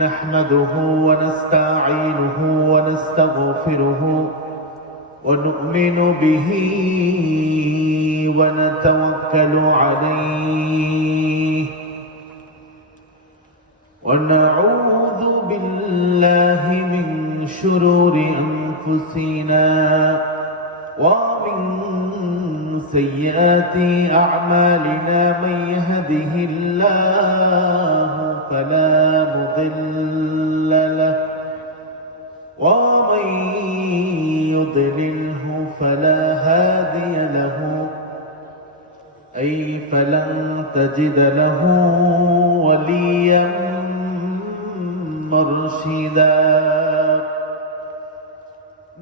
نحمده ونستعينه ونستغفره ونؤمن به ونتوكل عليه ونعوذ بالله من شرور أنفسنا ومن سيئات أعمالنا من يهده الله فلا مضل له ومن يضلله فلا هادي له أي فلن تجد له وليا مرشدا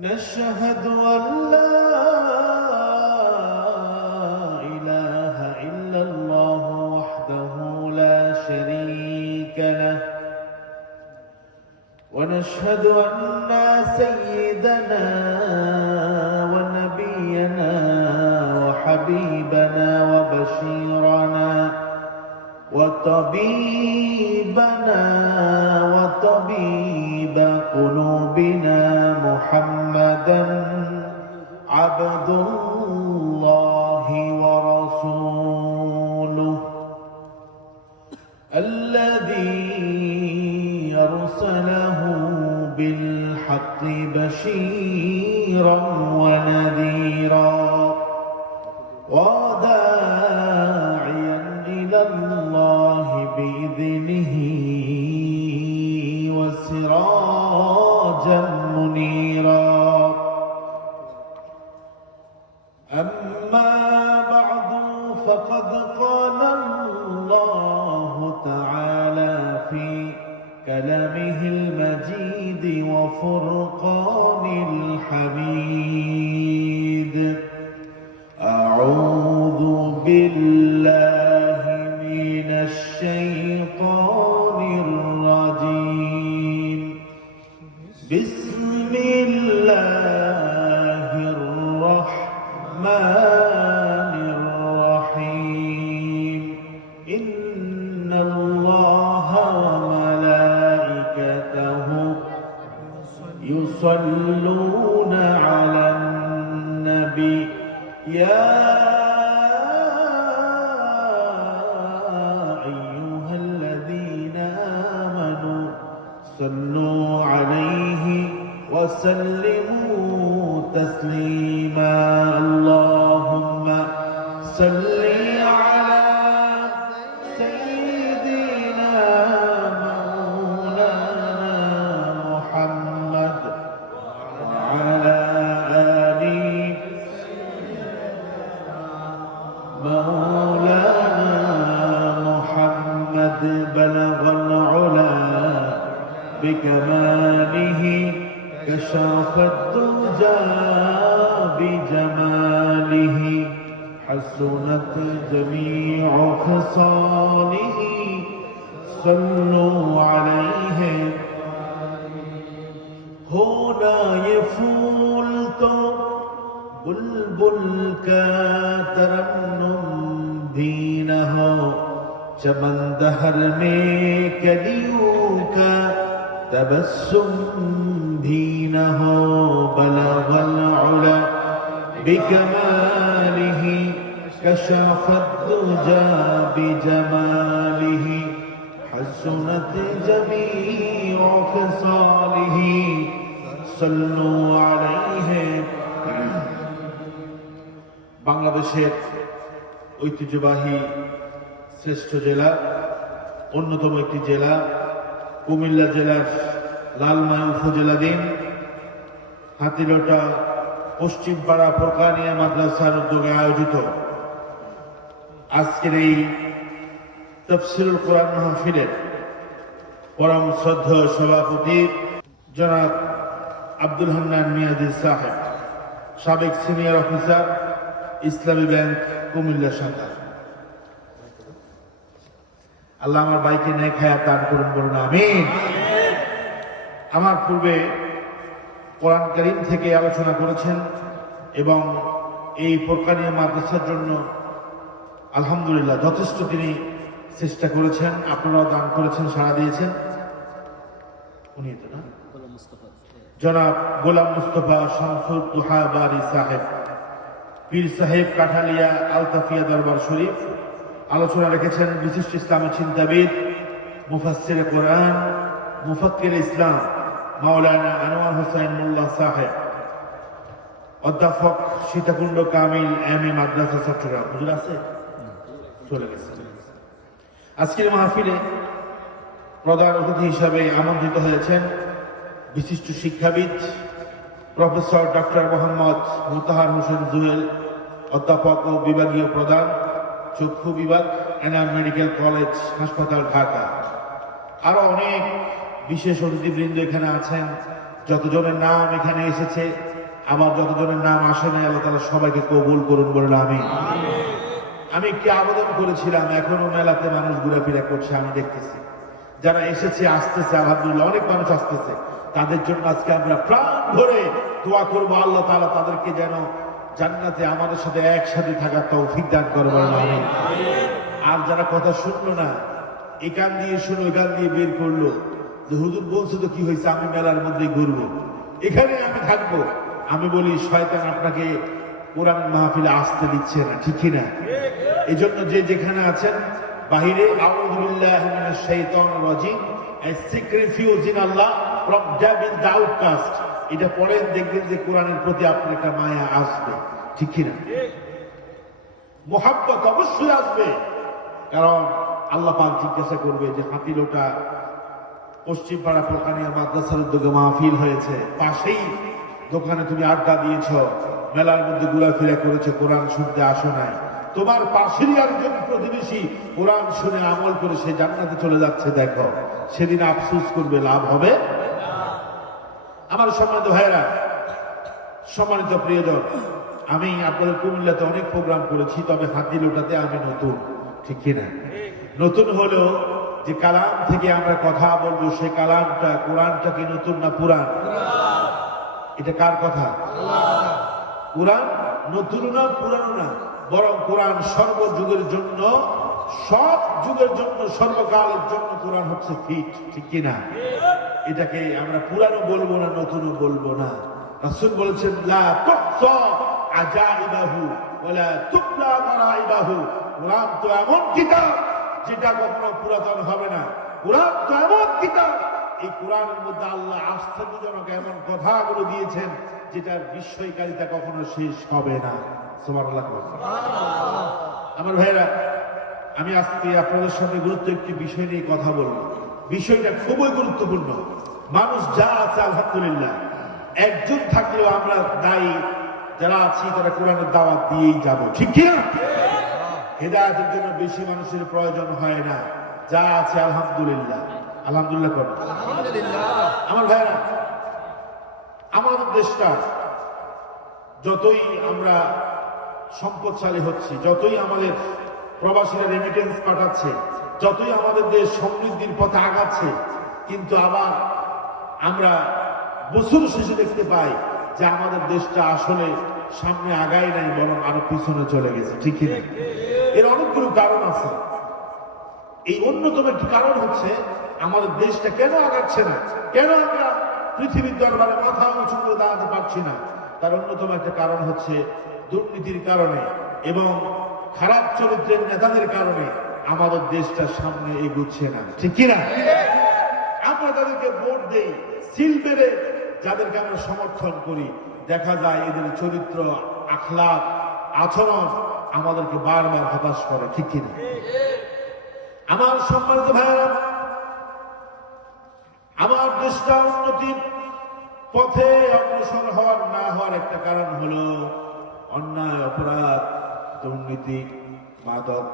نشهد أن لا إله إلا الله وحده لا شريك له ونشهد أن سيدنا ونبينا وحبيبنا وبشيرنا وطبيبنا وطبيب قلوبنا محمدا عبد الله ورسوله الذي أرسله بالحق بشيرا ونذيرا وداعيا إلى الله بإذنه وسراجا منيرا أما بعد فقد قال الله تعالى في كلامه المجيد وفرقان الحميد أعوذ بالله من الشيطان الرجيم بسم الله الرحمن الرحيم إن الله وملائكته يصلون على النبي يا أيها الذين آمنوا صلوا عليه وسلموا تسليما اللهم صل على سيدنا مولانا محمد وعلى آل مولانا محمد بلغ العلا بكماله كشف الدجى بجماله حسنت جميع خصاله صلوا عليه होना ये फूल तो बुलबुल का तरन्नुम भी न हो चमन दहर में कलियों का तबस्सुम भी न हो बलगल उला बिकमालिही कशफ الدجى بجماله حسنت جميع خصاله صلوا عليه বাংলাদেশের ঐতিহ্যবাহী শ্রেষ্ঠ জেলা অন্যতম একটি জেলা কুমিল্লা জেলার লালমাই উপজেলাধীন হাতিলটা পশ্চিমপাড়া ফোরকানিয়া মাদ্রাসার উদ্যোগে আয়োজিত আজকের এই তাফসীরুল কোরআন মাহফিলের পরম শ্রদ্ধেয় সভাপতি জনাব আব্দুল হান্নান মিয়াজি সাহেব, সাবেক সিনিয়র অফিসার, ইসলামী ব্যাংক কুমিল্লা শাখা। আল্লাহ আমার বাইকে নেক হায়াত দান করুন, বলুন আমিন। আমার পূর্বে কোরআন কারীম থেকে আলোচনা করেছেন এবং এই ফোরকানিয়া মাদ্রাসার জন্য আলহামদুলিল্লাহ যথেষ্ট তিনি চেষ্টা করেছেন, আপনারাও দান করেছেন, সাড়া দিয়েছেন। উনি তো না, জনাব গোলাম মুস্তফা শামসুল দুহা বারি সাহেব, পীর সাহেব কাঠালিয়া আলতাফিয়া দরবার শরীফ। আলোচনা রেখেছেন বিশিষ্ট ইসলামী চিন্তাবিদ, মুফাসসিরে কোরআন, মুফাক্কির ইসলাম মাওলানা আনোয়ার হোসেন মোল্লা সাহেব, অধ্যাপক সীতাকুণ্ড কামিল এম.এ মাদ্রাসা চট্টগ্রাম। হুজুর আছে? চলে গেছে। আজকের মাহফিলে প্রধান অতিথি হিসাবে আমন্ত্রিত হয়েছেন বিশিষ্ট শিক্ষাবিদ প্রফেসর ডক্টর মোহাম্মদ মোতাহার হোসেন জুয়েল, অধ্যাপক ও বিভাগীয় প্রধান, চক্ষু বিভাগ, এনাম মেডিকেল কলেজ হাসপাতাল, ঢাকা। আরো অনেক বিশেষ অতিথিবৃন্দ এখানে আছেন। যতজনের নাম এখানে এসেছে, আমার যতজনের নাম আসে না, আল্লাহ তাআলা সবাইকে কবুল করুন বলেন আমিন। আমি একটি আবেদন করেছিলাম, এখনো মেলাতে মানুষ ঘোরাফেরা করছে, আমি দেখতেছি। যারা এসেছে আসতেছে, আলহামদুলিল্লাহ অনেক মানুষ আসতেছে। তাদের জন্য আজকে আমরা প্রাণ ভরে দোয়া করবো, আল্লাহ তাআলা তাদেরকে যেন জান্নাতে আমাদের সাথে একসাথে থাকার তৌফিক দান করবেন আমিন। আর যারা কথা শুনলো না, এখান দিয়ে শুনো এখান দিয়ে বের করলো, যে হুজুর বলছে তো কি হয়েছে, আমি মেলার মধ্যে ঘুরবো, এখানে আমি থাকবো। আমি বলি শয়তান আপনাকে কোরআন মাহফিলে আসতে দিচ্ছে না, ঠিক কিনা? এই জন্য যে যেখানে আছেন বাহিরে, আউযু বিল্লাহি মিনাশ শাইতানির রাজিম, I seek refuge in Allah from devil the outcast, এটা পড়েন, দেখবেন যে কোরআনের প্রতি আপনার একটা মায়া আসবে, ঠিক কিনা? মুহাব্বত অবশ্যই আসবে, কারণ আল্লাহ পাক জিজ্ঞাসা করবে যে হাতিলোটা পশ্চিম পাড়া পোকানিয়া মাদ্রাসার উদ্যোগে মাহফিল হয়েছে, পাশেই দোকানে তুমি আড্ডা দিয়েছ, মেলার মধ্যে ঘোরাফেরা করেছো, কোরআন শুনতে আসো নাই, তোমার পাশেরই একজন প্রতিবেশী কোরআন শুনে আমল করে সে জান্নাতে চলে যাচ্ছে, দেখো, সেদিন আফসোস করবে, লাভ হবে? আমার সম্মানিত ভাইয়েরা, সম্মানিত প্রিয়জন, আমি আপনাদের কুমিল্লাতে অনেক প্রোগ্রাম করেছি, তবে হাতিলোটাতে আমি নতুন, ঠিক কিনা? নতুন হলেও যে কালাম থেকে আমরা কথা বলবো, সে কালামটা, কোরআনটা কি নতুন না পুরান? এটা কার কথা? কোরআন নতুন না পুরানো না, বরং কোরআন সর্বযুগের জন্য, সব যুগের জন্য, সর্বকালের জন্য কোরআন হচ্ছে ফিট, ঠিক কিনা? এটাকে আমরা পুরানো বলবো না, নতুনও বলবো না। রাসূল বলেছেন, লা তুহসা আজাইবাহু ওয়ালা তুবলা মারাইবাহু, কোরআন তো এমন কিতাব যেটা কখনো পুরাতন হবে না। কোরআন তো এমন কিতাব, এই কোরআনের মধ্যে আল্লাহ আশ্চর্যজনক এমন কথাগুলো দিয়েছেন যেটার বিস্ময়কারিতা কখনো শেষ হবে না। সুবহানাল্লাহ। আমার ভাইরা, আমি আজকে আপনাদের সামনে গুরুত্ব একটি বিষয় নিয়ে কথা বলবো। বিষয়টা খুবই গুরুত্বপূর্ণ। মানুষ যা আছে আলহামদুলিল্লাহ, একজন থাকলেও আমরা দায়ী, যারা আছি তারা কোরআনের দাওয়াত দিয়েই যাব, ঠিক কিনা? হেদায়েতের জন্য বেশি মানুষের প্রয়োজন হয় না, যা আছে আলহামদুলিল্লাহ, আলহামদুলিল্লাহ করুন। আমার ভাইরা, আমাদের দেশটা যতই আমরা সম্পদশালী হচ্ছি, যতই আমাদের প্রবাসীরা রেমিটেন্স পাঠাচ্ছে, যতই আমাদের দেশ সমৃদ্ধির পথে আগাচ্ছে, কিন্তু আবার আমরা বছর শেষে দেখতে পাই যে আমাদের দেশটা আসলে সামনে আগায় নাই, বরং আরো পিছনে চলে গেছে, ঠিক কিনা? এর অনেকগুলো কারণ আছে। এই অন্যতম একটি কারণ হচ্ছে আমাদের দেশটা কেন আগাচ্ছে না, কেন আমরা পৃথিবীর দরবারে মাথা উঁচু করে দাঁড়াতে পারছি না। তার অন্যতম একটা কারণ হচ্ছে দুর্নীতির কারণে এবং খারাপ চরিত্রের নেতাদের কারণে আমাদের দেশটা সামনে এগুচ্ছে না, ঠিক কিনা? আমরা তাদেরকে ভোট দেই, সিল মেরে যাদেরকে আমরা সমর্থন করি, দেখা যায় এদের চরিত্র, আখলাক, আচরণ আমাদেরকে বারবার হতাশ করে, ঠিক কিনা? আমার সম্মানিত ভাইয়েরা, আমার দেশটা উন্নতির পথে অগ্রসর হওয়ার না হওয়ার একটা কারণ হলো অন্যায়, অপরাধ, দুর্নীতি, মাদক,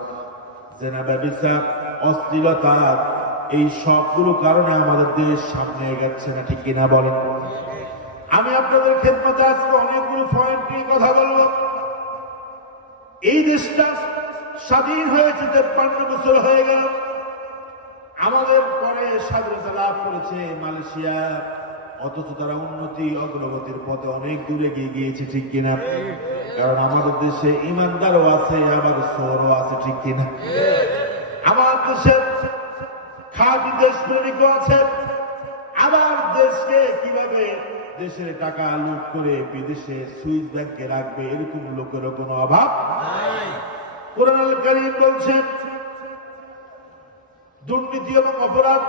জেনা, ব্যভিচার, অশ্লীলতা, এই সবগুলো কারণে আমাদের দেশ সামনে এগোচ্ছে না, ঠিক কিনা বলেন? আমি আপনাদের খেদমতে আজকে অনেকগুলো পয়েন্ট নিয়ে কথা বলবো। এই দেশটা স্বাধীন হয়েছে 53 বছর হয়ে গেল। আমাদের পরে স্বাধীনতা লাভ করেছে মালয়েশিয়া, অথচ তারা উন্নতি অগ্রগতির পথে অনেক দূরে গিয়ে গিয়েছে, ঠিক কিনা? কারণ আমাদের দেশে ইমানদারও আছে, আবার চোরও আছে, ঠিক কিনা? আমার দেশের খাঁটি দেশপ্রেমিকও আছে, আবার দেশের টাকা লুট করে বিদেশে সুইস ব্যাংকে রাখবে, এরকম লোকেরও কোনো অভাব নাই। কোরআন আল কারীম বলছেন দুর্নীতি এবং অপরাধ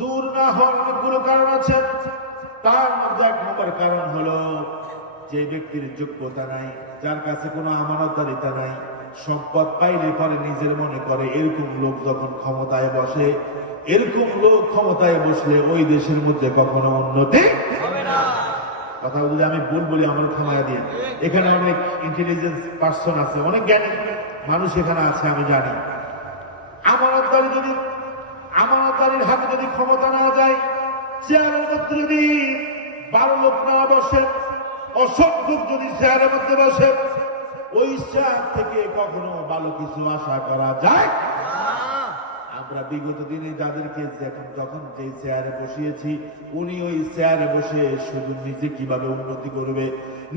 দূর না হওয়ার অনেকগুলো কারণ আছে। তার মধ্যে এক নম্বর কারণ হলো যে ব্যক্তির যোগ্যতা নাই, যার কাছে কোনো আমানতদারিতা নাই, সম্পদ পাইলে পরে নিজের মনে করে, এরকম লোক যখন ক্ষমতায় বসে, এরকম লোক ক্ষমতায় বসলে ওই দেশের মধ্যে কখনো উন্নতি হবে না। কথা যদি আমি ভুল বলি আমার থামায়া দিয়ে, এখানে অনেক ইন্টেলিজেন্স পার্সন আছে, অনেক জ্ঞানী মানুষ এখানে আছে, আমি জানি। আমানতদারির হাতে যদি ক্ষমতা না যায়, চেয়ারের মধ্যে যদি 12 লোক না বসে, অসৎ লোক যদি চেয়ারের মধ্যে বসে, ওই চেয়ার থেকে কখনো ভালো কিছু আশা করা যায় না। আমরা বিগত দিনে যাদেরকে যখন যে চেয়ারে বসিয়েছি, উনি ওই চেয়ারে বসে শুধু নিজে কিভাবে উন্নতি করবে,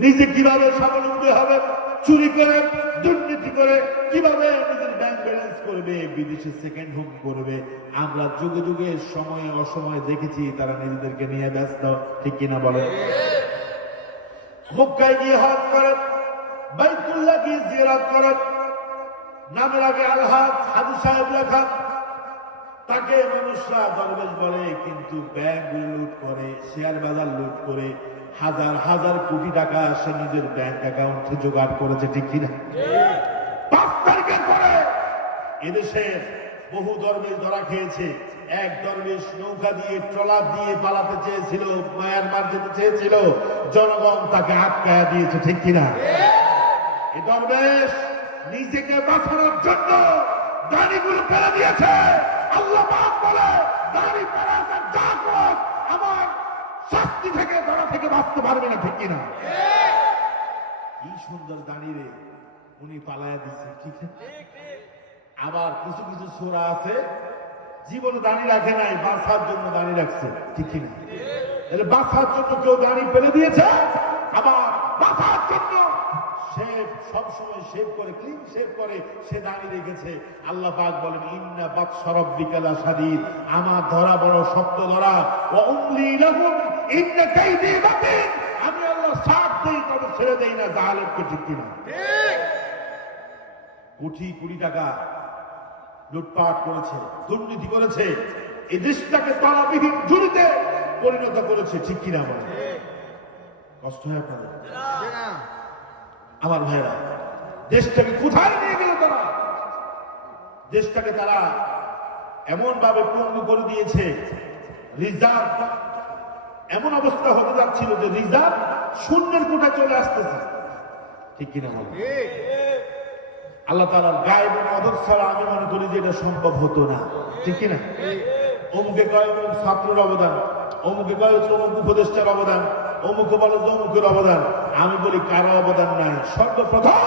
নিজে কিভাবে স্বাবলম্বী হবে, চুরি করে দুর্নীতি করে কিভাবে নিজের ব্যাংক ব্যালেন্স করবে, বিদেশে সেকেন্ড হোম করবে। আমরা যুগে যুগে সময়ে অসময়ে দেখেছি তারা নিজেদেরকে নিয়ে ব্যস্ত, ঠিক কিনা বলেন? মক্কায় গিয়ে হজ করেন, বাইতুল্লাহ গিয়ে জিয়ারত করেন, নামের আগে আলহাজ হাজি সাহেব লেখা, তাকে মানুষরা দরবেশ বলে, কিন্তু ব্যাংক লুট করে, শেয়ার বাজার লুট করে হাজার হাজার কোটি টাকা সে নিজের ব্যাংক অ্যাকাউন্টে জোগাড় করেছে, ঠিক কিনা? 5 তারিখের পরে এদেশের বহু দরবেশ ধরা খেয়েছে। এক দরবেশ নৌকা দিয়ে ট্রলার দিয়ে পালাতে চেয়েছিল, মায়ানমার যেতে চেয়েছিল, জনগণ তাকে আটকায়া দিয়েছে, ঠিক কিনা? এই দরবেশ নিজেকে বাঁচানোর জন্য দাড়িগুলো ফেলে দিয়েছে। আল্লাহ পাক বলে, দাড়ি ফেলাতে যা করস আমার শাস্তি থেকে, ধরা থেকে বাঁচতে পারবে না, ঠিক কিনা? কি সুন্দর দাঁড়িয়ে উনি পালায়া দিচ্ছে, ঠিক না? আবার কিছু কিছু সূরা আছে জীবনে দাঁড়িয়ে রাখে নাই, বাঁচার জন্য দাঁড়িয়ে রাখছে, ঠিক কিনা? তাহলে বাঁচার জন্য কেউ দাঁড়িয়ে ফেলে দিয়েছে, আবার বাঁচার জন্য সে সবসময় শেভ করে, ক্লিন শেভ করে সে দাঁড়িয়ে রেখেছে। আল্লাহ পাক বলেন, ইন্না বাতশা রাব্বিকা লাশাদীদ, আমার ধরা বড় শক্ত ধরা, ওয়া উমলি লাহুম ইন্না কাইদি মাতিন, আমি আল্লাহ সাথ দেই, তবে ছেড়ে দেই না জালেমকে, ঠিক কিনা? ঠিক। কোটি টাকা লুটপাট করেছে, দুর্নীতি করেছে, এই দেশটাকে তারাবিহীন জুড়িতে পরিণত করেছে, ঠিক কিনা বলেন? কষ্ট হয় আপনাদের? আমার ভাইরা, দেশটাকে কোথায় নিয়ে গেল তারা? দেশটাকে তারা এমন ভাবে পঙ্গু করে দিয়েছে, রিজার্ভ এমন অবস্থা হতে যাচ্ছিল যে রিজার্ভ শূন্যের কোটা চলে আসতেছে, ঠিক কিনা বলেন? আল্লাহ তাআলার গায়েব মদদ ছাড়া আমি মনে করি যে এটা সম্ভব হতো না, ঠিক কিনা? অমুকে কয় অমুক ছাত্রের অবদান, অমুকে কয় অমুক উপদেষ্টার অবদান, অমুকে বলে অমুকের অবদান। আমি বলি কারো অবদান নাই। সর্বপ্রথম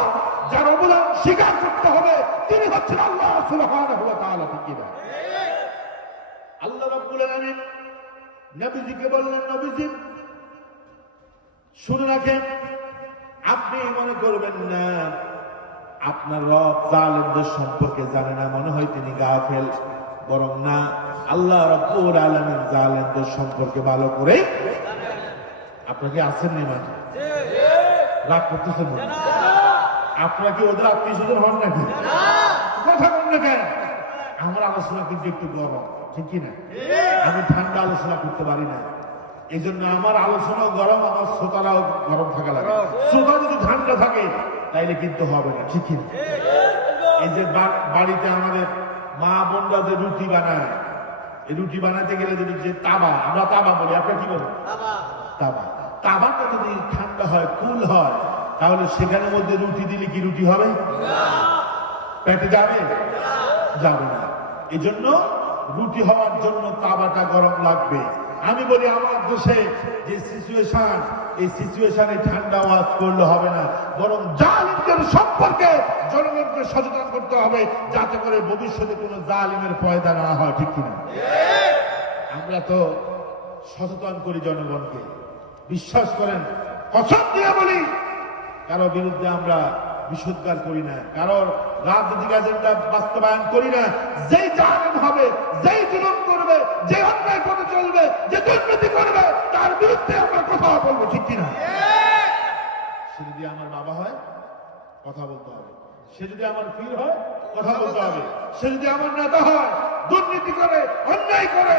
যার অবদান স্বীকার করতে হবে তিনি হচ্ছেন আল্লাহ সুবহানাহু ওয়া তাআলা, ঠিক কিনা? আল্লাহ রাব্বুল আলামিন নবীজিকে বললেন, নবীজি শুনে রাখেন, আপনি মনে করবেন না আপনার রব জালেমদের সম্পর্কে জানে না, মনে হয় তিনি গাফেল, বরং না, আল্লাহ রাব্বুল আলামিন জালেমদের সম্পর্কে ভালো করে জানেন। আপনাকে আছেন না মাঝে রাগ করতেছেন না? আপনারা কি ওদের আত্মীয় স্বজন হন নাকি? কথা বল না কেন? আমার আলোচনা কিন্তু একটু গরম, ঠিক কিনা? আমি ঠান্ডা আলোচনা করতে পারি না, এই জন্য আমার আলোচনাও গরম, আমার শ্রোতারাও গরম থাকা লাগে। শ্রোতা যদি ঠান্ডা থাকে তাইলে কিন্তু হবে না, ঠিক কিনা? এই যে বাড়িতে আমাদের মা বোনরা যে রুটি বানায়, এই রুটি বানাতে গেলে যদি যে তাবা, আমরা তাবা বলি, আপনারা কি বলেন? তাবা। তাবাটা যদি ঠান্ডা হয়, কুল হয়, তাহলে সেখানের মধ্যে রুটি দিলে কি রুটি হবে? পেটে যাবে? যাবে না। এই জন্য রুটি হওয়ার জন্য তাবাটা গরম লাগবে। আমি বলি আমার দেশে যে সিচুয়েশন, এই সিচুয়েশনে ঠান্ডা ওয়াজ করলে হবে না, বরং জালিমদের সম্পর্কে জনগণকে সচেতন করতে হবে, যাতে করে ভবিষ্যতে কোনো জালিমের পয়দা না হয়, ঠিক কিনা? আমরা তো সচেতন করি জনগণকে, বিশ্বাস করেন, কসম দিয়ে বলি, কারো বিরুদ্ধে আমরা বিষোদ্গার করি না, কারোর রাজনৈতিক এজেন্ডা বাস্তবায়ন করি না। যেই জালিম হবে, যেই জুলুম করবে, যে অন্যায় পথে চলবে, যে দুর্নীতি করবে, তার বিরুদ্ধে আমরা কথা কথা বলবো, ঠিক কিনা? সে যদি আমার বাবা হয় কথা বলতে হবে, সে যদি আমার পীর হয় কথা বলতে হবে, সে যদি আমার নেতা হয় দুর্নীতি করে অন্যায় করে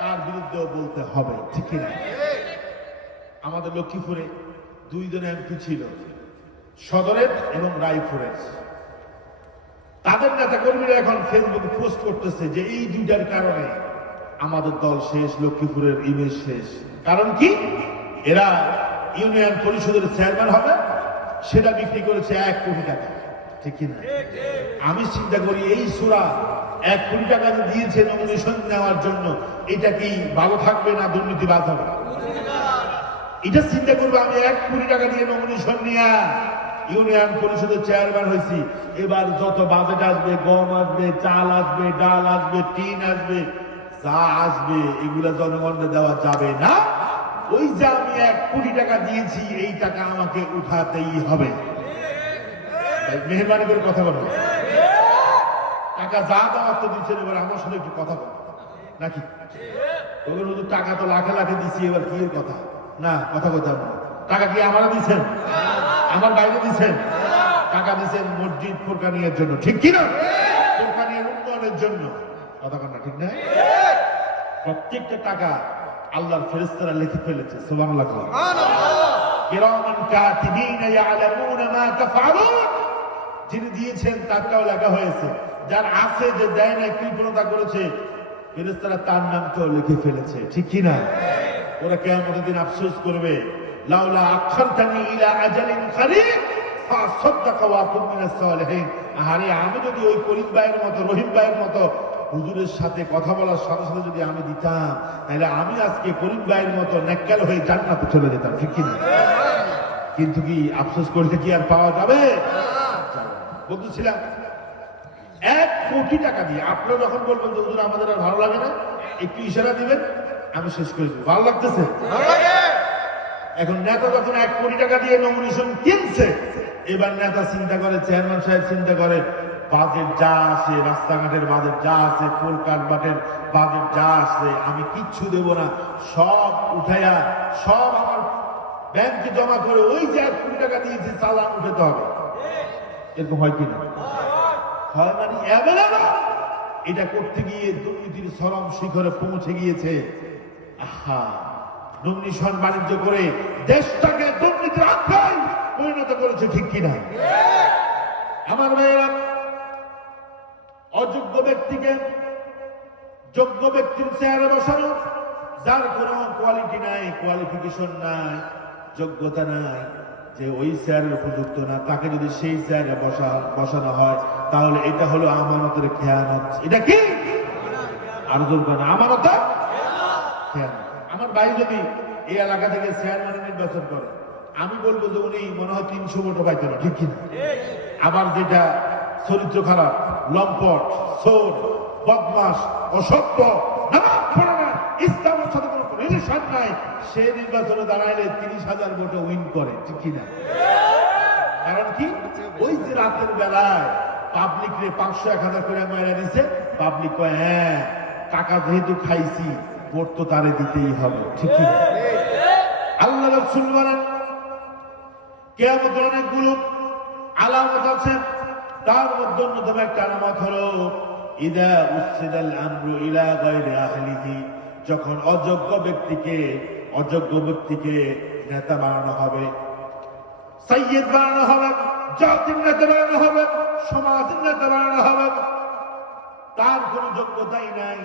তার বিরুদ্ধেও বলতে হবে, ঠিক কিনা? আমাদের লক্ষ্মীপুরে দুইজন এমপি ছিল, সদরের এবং রায়পুরের। তাদের নেতা কর্মীরা এখন ফেসবুকে পোস্ট করতেছে যে এই দুইটার কারণে আমাদের দল শেষ, লক্ষ্মীপুরের ইমেজ শেষ। কারণ কি? এরা ইউনিয়ন পরিষদের চেয়ারম্যান হবে, সেটা বিক্রি করেছে 1 কোটি টাকা, ঠিক কিনা? আমি চিন্তা করি এই সূরা 1 কোটি টাকা যে দিয়েছে নমিনেশন নেওয়ার জন্য, এটা কি ভালো থাকবে না দুর্নীতিবাজ হবে? এটা চিন্তা করবো। আমি 1 কোটি টাকা দিয়ে নমিনেশন নিয়ে ইউনিয়ন পরিষদের চেয়ারম্যান হয়েছি। এবার যত বাজেট আসবে, গম আসবে, চাল আসবে, ডাল আসবে, টিন আসবে, যা আসবে এগুলা জনগণকে দেওয়া যাবে না। ওই যে আমি 1 কোটি টাকা দিয়েছি, এই টাকা আমাকে উঠাতেই হবে। মেহরবানি করে কথা বলবো। টাকা যা দেওয়ার তো দিচ্ছেন, এবার আমার সাথে একটু কথা বল নাকি? ওগুলো টাকা তো লাখে লাখে দিচ্ছি, এবার কি এর কথা? না, কথা বলতে হবে। টাকা কি আমারা দিচ্ছেন? আমার বাইরে দিচ্ছেন? টাকা দিচ্ছেন মসজিদ ফোরকানিয়ার জন্য, ঠিক কিনা? ফোরকানিয়ার উন্নয়নের জন্য, কথা না ঠিক না? প্রত্যেকটা টাকা আল্লাহর ফেরেশতারা লিখে ফেলেছে, সুবহানাল্লাহ। কিরামান কাতিবিনা ইয়ালামুনা মা তাফআলুন। যিনি দিয়েছেন তারটাও লেখা হয়েছে, যার আছে যে দেয় না, কৃপণতা করেছে, ফেরেশতারা তার নামটাও লিখে ফেলেছে, ঠিক কিনা? ওরা কিয়ামতের দিন আফসোস করবে, লাউলা আখারতানি ইলা আজালিন করিব ফাসাদদাকা ওয়া কুন মিনাস সালিহিন। আরে আমি যদি ওই করিম ভাইয়ের মতো, রহিম ভাইয়ের মতো হুজুরের সাথে কথা বলার সাথে সাথে যদি আমি দিতাম, তাহলে আমি আজকে করিম ভাইয়ের মতো নেককার হয়ে জান্নাতে চলে যেতাম, ঠিক কিনা? কিন্তু কি আফসোস করলে কি আর পাওয়া যাবে? বলতেছিলাম 1 কোটি টাকা দিয়ে আপনারা যখন বলবেন যে হুজুর আমাদের আর ভালো লাগে না, একটু ইশারা দিবেন, আমি শেষ করে দেব। ভালো লাগতেছে? এখন নেতা যখন 1 কোটি টাকা দিয়ে নমিনেশন কিনছে, এবার নেতা চিন্তা করে, চেয়ারম্যান সাহেব চিন্তা করে, বাজেট যা আছে, রাস্তাঘাটের বাজেট যা আছে, পোলকাট বাটের বাজেট যা আছে, আমি কিচ্ছু দেব না, সব উঠাইয়া সব আমার ব্যাংকে জমা করে ওই যে 1 কোটি টাকা দিয়েছি চালান উঠাতে হবে। এরকম হয় কিনা? হয়। মানে এটা করতে গিয়ে দুর্নীতির চরম শিখরে পৌঁছে গিয়েছে। আহা, নমিনেশন বাণিজ্য করে দেশটাকে দুর্নীতির আখ্যায় পরিণত করেছে, ঠিক কিনা? আমার ভাইয়েরা, অযোগ্য ব্যক্তিকে যোগ্য ব্যক্তির চেয়ারে বসানো, যার কোনো কোয়ালিটি নাই, কোয়ালিফিকেশন নাই, যোগ্যতা নাই, যে ওই চেয়ারের উপযুক্ত না, তাকে যদি সেই চেয়ারে বসানো হয়, তাহলে এটা হলো আমানতের খেয়ানত। এটা কি? আরো জোর করে, আমানতের খেয়ানত। আমার ভাই যদি এই এলাকা থেকে চেয়ারম্যান নির্বাচন করে, আমি বলবো যে উনি মনে হয় 300 ভোটও পাইতেন, ঠিক কিনা? আবার যেটা চরিত্র খারাপ, লম্পট, চোর, বদমাস, অসভ্য, নামাজ পড়ে না, ইসলামের সাথে কোনো রিলেশন নাই, সে নির্বাচনে দাঁড়াইলে 30,000 ভোটে উইন করে, ঠিক কিনা? কারণ কি? ওই যে রাতের বেলায় পাবলিক রে 500-1000 করে মাইরা দিছে, পাবলিক কয় হ্যাঁ টাকা যেহেতু খাইছি, ভোট তো তারে দিতেই হবে, ঠিক কিনা? আল্লাহ রাসূল বলেন, কিয়ামতের অনেকগুলো আলামত আছে, তার মধ্যে অন্যতম একটা আলামত হলো ইদা উসিদাল আমরু ইলা গায়রি আহলিহি। যখন অযোগ্য ব্যক্তিকে নেতা বানানো হবে, সাইয়্যিদ বানানো হবে, জাতির নেতা বানানো হবে, সমাজের নেতা বানানো হবে, তার কোনো যোগ্যতাই নাই।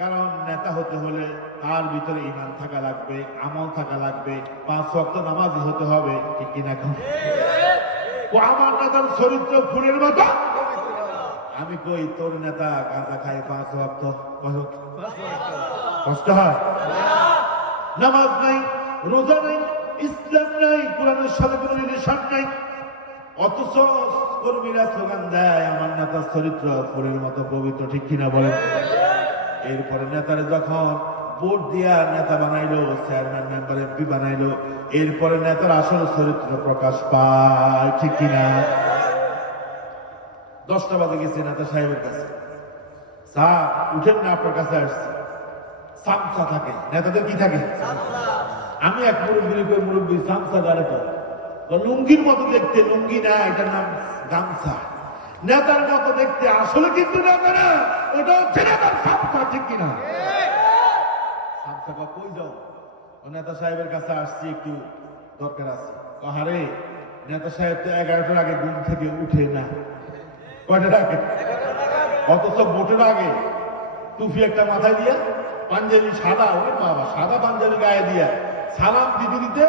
কারণ নেতা হতে হলে তার ভিতরে ঈমান থাকা লাগবে, আমল থাকা লাগবে, 5 ওয়াক্ত নামাজি হতে হবে, ঠিক কিনা? ও আমার নেতার চরিত্র ফুলের মতো। আমি কই তোর নেতা গাঁজা খায় 5 ওয়াক্ত, কষ্ট হয়? নামাজ নাই, রোজা নাই, ইসলাম নাই, কোরআনের সাথে কোনো রিলেশন নাই, অথচ কর্মীরা স্লোগান দেয় আমার নেতার চরিত্র ফুলের মতো পবিত্র, ঠিক কিনা বলেন? এরপরে নেতারে যখন ভোট দিয়া নেতা বানাইলো, চেয়ারম্যান মেম্বার এমপি বানাইলো, এরপরে নেতার আসল চরিত্র প্রকাশ পায়, ঠিক কিনা? 10টা বাজে গেছে নেতা সাহেবের কাছে, স্যার উঠেন না, আপনার কাছে আসছে। সামসা থাকে, নেতাদের কি থাকে? আমি এক মুরব্বী সামসা গাড়ে তো লুঙ্গির মতো দেখতে, লুঙ্গি না, এটার নাম গামছা। নেতার মতো দেখতে, আসলে কিন্তু নেতা না, ওটা হচ্ছে নেতার সামসা, ঠিক কিনা? সামসা কই যাও? নেতা সাহেবের কাছে আসছি, একটু দরকার আছে। আরে নেতা সাহেব তো 11টার আগে ঘুম থেকে উঠে না। কয়টার আগে? অথচ ভোটের আগে টুপি একটা মাথায় দিয়া, পাঞ্জাবি সাদা, ওরে বাবা, সাদা পাঞ্জাবি গায়ে দিয়া সালাম দিতে দিতে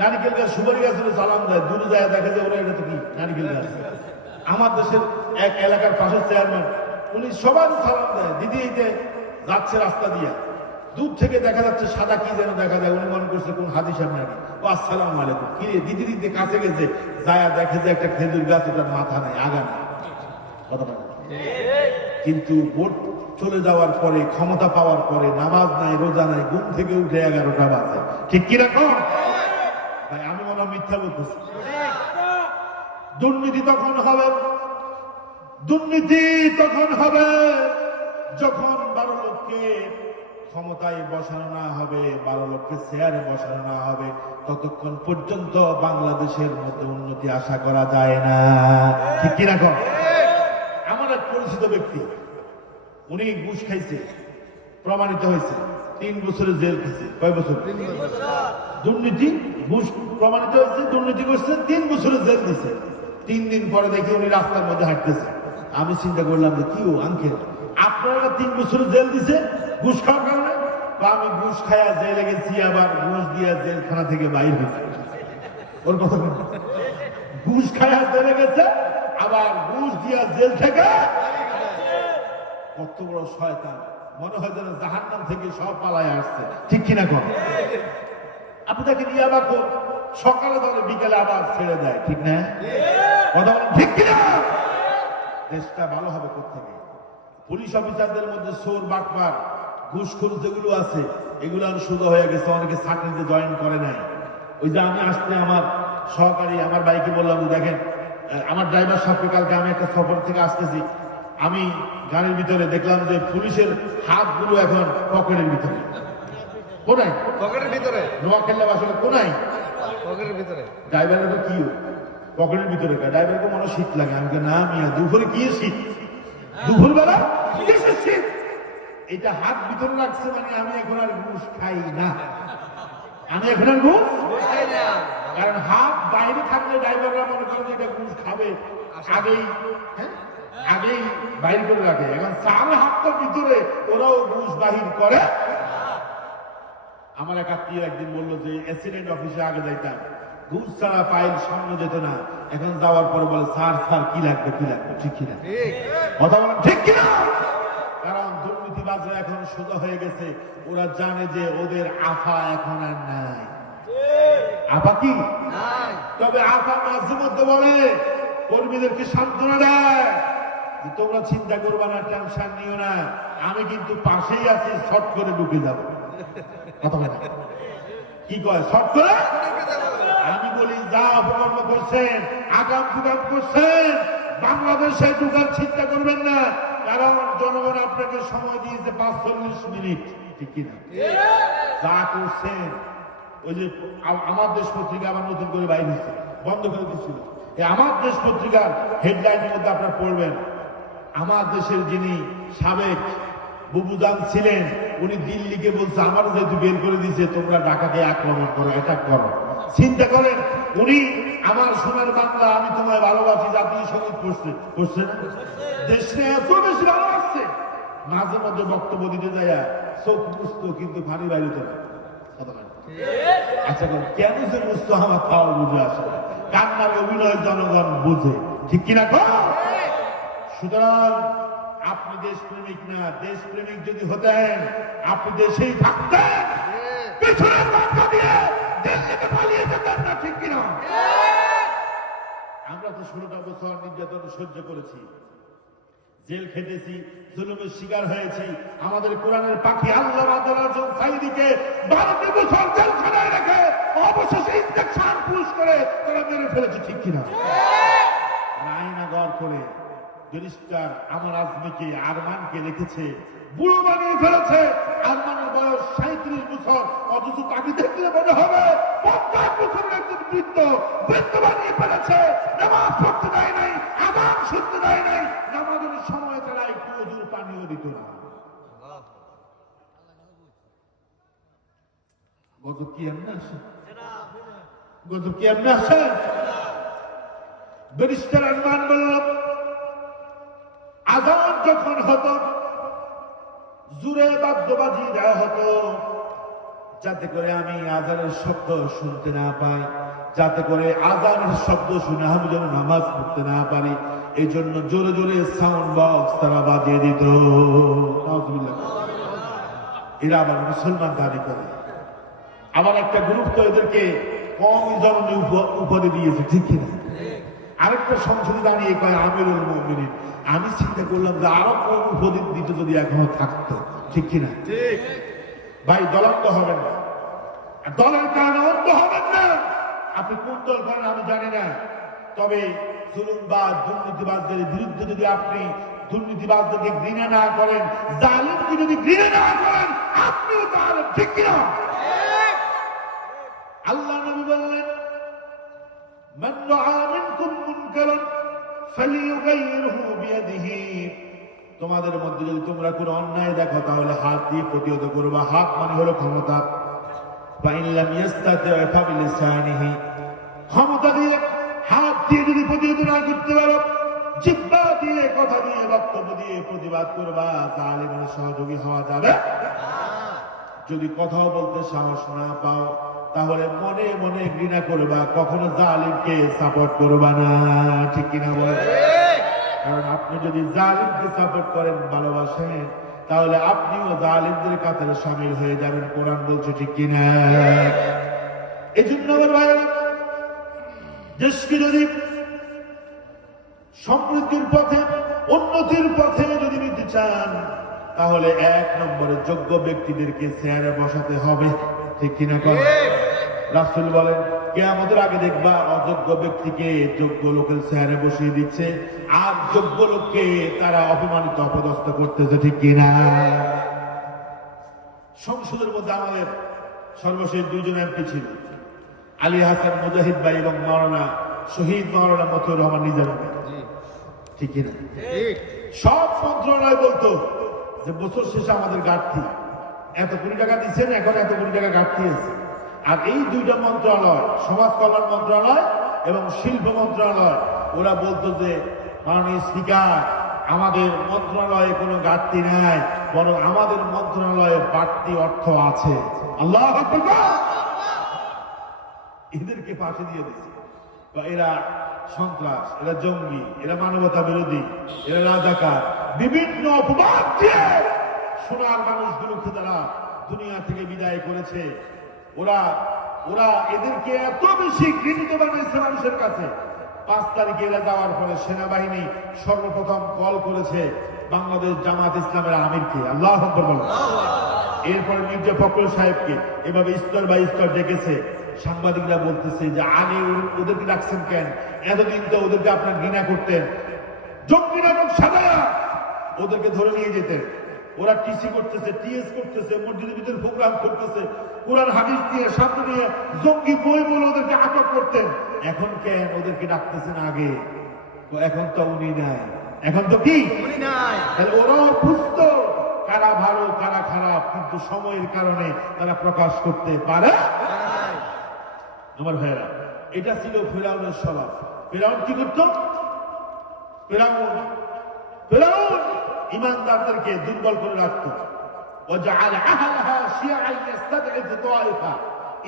নারিকেল গাছ, সুপারি গাছের সালাম দেয়। দূরে যায় দেখা যায় ওরা এটা তো কি নারিকেল গাছ। আমার দেশের এক এলাকার পাশের চেয়ারম্যান, উনি সবার সালাম দেয়, দিদি দিতে যাচ্ছে রাস্তা দিয়া, দূর থেকে দেখা যাচ্ছে সাদা কি যেন দেখা যায়। উনি মনে করছে কোন হাদিস সামনে আগে, ও আসসালাম আলাইকুম। কি রে, দিদি দিতে কাছে গেছে, যায় দেখে যে একটা খেজুর গাছ, ওটার মাথা নাই, আগা নাই। কথা বলে কিন্তু ভোট চলে যাওয়ার পরে, ক্ষমতা পাওয়ার পরে নামাজ নাই, রোজা নাই, ঘুম থেকে উঠে 11টা বাজে, ঠিক কিরকম? ভাই আমি মনে হয় মিথ্যা বলতেছি। দুর্নীতি তখন হবে, দুর্নীতি তখন হবে যখন 12 লোককে ক্ষমতায় বসানো না হবে, 12 লোককে চেয়ারে বসানো না হবে, ততক্ষণ পর্যন্ত বাংলাদেশের মধ্যে উন্নতি আশা করা যায় না, ঠিক কিরকম? আমার এক পরিচিত ব্যক্তি, উনি ঘুষ খাইছে, প্রমাণিত হয়েছে, 3 বছরের জেল খেয়েছে। কয় বছর? দুর্নীতি, ঘুষ প্রমাণিত হয়েছে, দুর্নীতি করছে, 3 বছরের জেল দিছে। 3 দিন পরে দেখি উনি রাস্তার মধ্যে হাঁটতেছে। আমি চিন্তা করলাম যে কি ও আঙ্কেল, আপনারা 3 বছরের জেল দিছে ঘুষ খাওয়ার কারণে? আমি ঘুষ খায়া জেলে গেছি, আবার ঘুষ দিয়া জেলখানা থেকে বাইর হয়েছে। ওর কথা ঘুষ খায়া জেলে গেছে, আবার ঘুষ দিয়া জেল থেকে। কত বড় শয়তান! মনে হয় যেন জাহান্নাম থেকে সব পালায় আসছে, ঠিক কিনা? কর আপনি তাকে নিয়ে রাখুন, সকালে ধরে বিকেলে আবার ছেড়ে দেয়, ঠিক না? কথা বলেন ঠিক কিনা? দেশটা ভালো হবে কোথেকে? পুলিশ অফিসারদের মধ্যে চোর, বাটপার, ঘুষখোর যেগুলো আছে, এগুলো আর সোজা হয়ে গেছে, অনেকে চাকরিতে জয়েন করে নাই। ওই যে আমি আসতে আমার সহকারী আমার বাইকে বললাম যে দেখেন, আমার ড্রাইভার সাহেবকে কালকে আমি একটা সফর থেকে আসতেছি, আমি গাড়ির ভিতরে দেখলাম যে পুলিশের হাতগুলো এখন পকেটের ভিতরে। কোনায়? পকেটের ভিতরে। নোয়াখালী আসলে কোনায়? পকেটের ভিতরে। ড্রাইভারের তো কি পকেটের ভিতরে? ড্রাইভারকে মনে শীত লাগে। আমি না মিয়া, দুপুরে কি শীত? দুপুর বেলা শীত? এটা হাত ভিতরে রাখছে মানে আমি এখন আর ঘুষ খাই না, আমি এখন আর ঘুষ খাই না। কারণ হাত বাইরে থাকলে ড্রাইভাররা মনে করে যে এটা ঘুষ খাবে, আগেই আগেই বাহির করে রাখে। এখন 4 হাতটার ভিতরে ওরাও ঘুষ বাহির করে। আমার এক আত্মীয় একদিন বললো যে অ্যাক্সিডেন্ট অফিসে আগে যাইতাম, ঘুষ ছাড়া ফাইল সামনে যেত না, এখন যাওয়ার পরে বলে স্যার স্যার কি লাগবে কি লাগবে, ঠিক কিনা? কথা বলেন ঠিক কিনা? কারণ দুর্নীতিবাজরা এখন সোজা হয়ে গেছে, ওরা জানে যে ওদের আফা এখন আর নাই। আফা কি নাই? তবে আফা মাঝে মধ্যে বলে, কর্মীদেরকে সান্ত্বনা দেয় যে তোমরা চিন্তা করবা না, টেনশন নিও না, আমি কিন্তু পাশেই আছি, শর্ট করে ঢুকে যাবো। কথা বলে কি কয়? শর্ট করে। আমি বলি যা অপকর্ম করছেন, আগাম প্রকাম করছেন, বাংলাদেশে ঢুকার চিন্তা করবেন না, কারণ জনগণ আপনাকে সময় দিয়েছে 45 মিনিট, ঠিক কিনা? যা করছেন, ওই যে আমার দেশ পত্রিকা আবার নতুন করে বাইরে হচ্ছে, বন্ধ করে দিচ্ছিল। আমার দেশ পত্রিকার হেডলাইনের মধ্যে আপনারা পড়বেন, আমার দেশের যিনি সাবেক বুবুজান ছিলেন, উনি দিল্লিকে বলছে আমার যেহেতু বের করে দিয়েছে, তোমরা ঢাকাকে আক্রমণ করো, অ্যাটাক করো। চিন্তা করেন, উনি আমার সোনার বাংলা আমি তোমায় ভালোবাসি জাতীয় সঙ্গীত করছে না? দেশে এত বেশি ভালোবাসছে, মাঝে মধ্যে বক্তব্য দিতে যায় চোখ মুস্ত, কিন্তু পানি বাইরে না। আচ্ছা কেন যে মুস্ত আমার খাওয়া বুঝে আসে? কান্নার অভিনয় জনগণ বুঝে, ঠিক কিনা? সুতরাং আপনি দেশপ্রেমিক না, দেশপ্রেমিক যদি হতেন আপনি দেশেই থাকতেন, পিছনের বাধা দিয়ে দিল্লিতে পালিয়ে যেতেন না, ঠিক কিনা? আমরা তো 16টা বছর নির্যাতন সহ্য করেছি, জেল খেটেছি, জুলুমের শিকার হয়েছি। আমাদের কোরআনের পাখি আল্লামা দারাজুল সাইদিকে 12 বছর জেলখানায় রেখে অবশেষে ইন্তেকশন পুশ করে তারা মেরে ফেলেছে, ঠিক কিনা? আইনা গড় করে ব্যারিস্টার আমার আজমিকে, আরমানকে রেখেছে, বুড়ো বানিয়ে ফেলেছে। আরমানের বয়স 37 বছর, অথচ তাকে দেখলে মনে হবে 50 বছরের একজন বৃদ্ধ বানিয়ে ফেলেছে। নামাজ পড়তে দেয় নাই, আযান শুনতে দেয় নাই, নামাজের সময় তারা একটু ওযুর পানিও দিত না। গজব কি এমনি আসে? গজব কি এমনি আসে? ব্যারিস্টার আরমান বলল, আযান যখন হতো জোরে বাদ্য বাজিয়ে দেওয়া হতো যাতে করে আমি আযানের শব্দ শুনতে না পাই, যাতে করে আযানের শব্দ শুনে আমি যেন নামাজ পড়তে না পারি, এই জন্য জোরে জোরে সাউন্ড বক্স তারা বাজিয়ে দিত। এরা আবার মুসলমান দাবি করে। আবার একটা গ্রুপ তো এদেরকে কম জননী উপাধি দিয়েছে, ঠিক কিনা? আরেকটা সংসদে দাঁড়িয়ে কয় আমিরুল মুমিনিন। আমি চিন্তা করলাম যে আরো কম উপাধি দিতে যদি এখনো থাকতো, ঠিক কিনা? ভাই দলান্ত হবেন না, দলের কারণে অন্ধ হবেন না। আপনি কোন দল করেন আমি জানি না, তবে জুলুমবাজ দুর্নীতিবাজদের বিরুদ্ধে যদি আপনি দুর্নীতিবাজদেরকে ঘৃণা না করেন, জালিমকে যদি ঘৃণা না করেন, আপনিও জালেম, ঠিক কিনা? আল্লাহ নবী বললেন, মান রাআ মিনকুম মুনকারান ফালিয়ুগাইয়িরহু বিয়াদিহি। তোমাদের মধ্যে যদি তোমরা কোনো অন্যায় দেখো তাহলে হাত দিয়ে প্রতিহত করবা। হাত মানে হলো ক্ষমতা। ফাইন লাম ইস্তাতি' ফাবিলিসানিহি, ক্ষমতা দিয়ে হাত দিয়ে যদি প্রতিহত না করতে পারো, জিহ্বা দিয়ে কথা দিয়ে বক্তব্য দিয়ে প্রতিবাদ করবা, জালিমের সহযোগী হওয়া যাবে না। যদি কথাও বলতে সাহস না পাও তাহলে মনে মনে ঘৃণা করবা, কখনো জালিমকে সাপোর্ট করবা না, ঠিক কিনা বলেন? কারণ আপনি যদি জালিমকে সাপোর্ট করেন, ভালোবাসেন, তাহলে আপনিও জালিমদের কাতারে শামিল হয়ে যাবেন। কোরআন বলছে, ঠিক কিনা? এই জন্য আমার ভাইরা, দেশকে যদি সমৃদ্ধির পথে, উন্নতির পথে যদি নিতে চান, তাহলে 1 নম্বরে যোগ্য ব্যক্তিদেরকে চেয়ারে বসাতে হবে, ঠিক কিনা? রাসূল বলেন, কিয়ামতের আগে দেখবা অযোগ্য ব্যক্তিকে যোগ্য লোকের চেয়ারে বসিয়ে দিচ্ছে, আর যোগ্য লোককে তারা অপমানিত অপদস্থ করতেছে, ঠিক কিনা? সংসদের মধ্যে আমাদের সর্বশেষ 2 জন এমপি ছিল, আলী হাসান মুজাহিদ ভাই এবং মাওলানা শহীদ মাওলানা মতিউর রহমান নিজামী, ঠিক কিনা? সব মন্ত্রণালয় বলতো যে বছর শেষে আমাদের ঘাটতি, এত কোটি টাকা দিচ্ছেন, এখন এত কোটি টাকা ঘাটতি আছে। আর এই 2টা মন্ত্রণালয়, সমাজ কল্যাণ মন্ত্রণালয় এবং শিল্প মন্ত্রণালয়, ওরা বলতো যে মাননীয় স্পিকার, আমাদের মন্ত্রণালয়ে কোনো ঘাটতি নাই, বরং আমাদের মন্ত্রণালয়ে বাড়তি অর্থ আছে। আল্লাহু আকবার! এদেরকে পাশে দিয়ে দিচ্ছে। এরা সন্ত্রাস, এরা জঙ্গি, এরা মানবতা বিরোধী, এরা রাজাকার, বিভিন্ন অপবাদ দিয়ে সোনার মানুষগুলোকে তারা দুনিয়া থেকে বিদায় করেছে। ওরা ওরা এদেরকে এত বেশি ঘৃণিত বানিয়েছে মানুষের কাছে। 5 তারিখে এরা যাওয়ার পরে সেনাবাহিনী সর্বপ্রথম কল করেছে বাংলাদেশ জামাত ইসলামের আমিরকে, আল্লাহু আকবার বলেন। এরপরে মির্জা ফখরুল সাহেবকে, এভাবে স্তর বাই স্তর ডেকেছে। সাংবাদিকরা বলতেছে যে আগে ওদেরকে ডাকছেন কেন? এতদিন তো ওদেরকে আপনার ঘৃণা করতেন, জঙ্গি নাটক সাজায়া ওদেরকে ধরে নিয়ে যেতেন। ওরা টিসি করতেছে, টিএস করতেছে, মসজিদের ভিতরে প্রোগ্রাম করতেছে, কোরআন হাদিস দিয়ে সামনে নিয়ে জঙ্গি বই বলে ওদেরকে আটক করতেন। এখন কেন ওদেরকে ডাকতেছেন আগে? এখন তো উনি নাই, এখন তো কি উনি নাই। তাহলে ওরাও বুঝতো কারা ভালো কারা খারাপ, কিন্তু সময়ের কারণে তারা প্রকাশ করতে পারে। আমার ভাইয়েরা, এটা ছিল ফিরআউনের স্বভাব। ফিরআউন কি করত? ফিরআউন ইমানদারদেরকে দুর্বল করে রাখতো। وجعل اهلها شيعا يستضعف طائفه,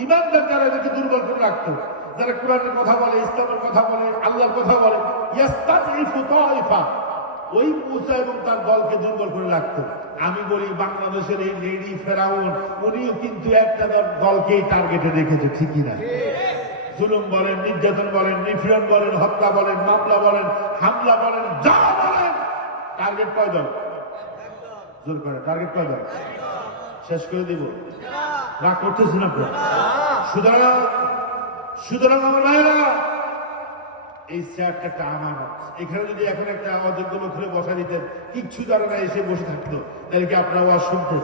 ইমানদার যারা এদেরকে দুর্বল করে রাখতো, যারা কোরআনের কথা বলে, ইসলামের কথা বলে, আল্লাহর কথা বলে, يستضعف طائفه, ওই মুসা এবং তার দলকে দুর্বল করে রাখতো। আমি বলি বাংলাদেশের এই লেডি ফেরাউন, উনিও কিন্তু একটা দলকেই টার্গেটে রেখেছে, ঠিকই না? জুলুম বলেন, নির্যাতন বলেন, নিপীড়ন বলেন, হত্যা বলেন, মামলা বলেন, হামলা বলেন, যা বলেন, টার্গেট কয় দল? জোর করে টার্গেট কয় দল? শেষ করে দিব। রাগ করতেছেন আপনারা? সুতরাং আমার ভাইরা, এই চেয়ারটা একটা আমানত। এখানে যদি এখন একটা অযোগ্য লোক হলে বসা দিতেন, কিচ্ছু জানে না, এসে বসে থাকতো, তাহলে কি আপনারা ওয়াজ শুনতেন?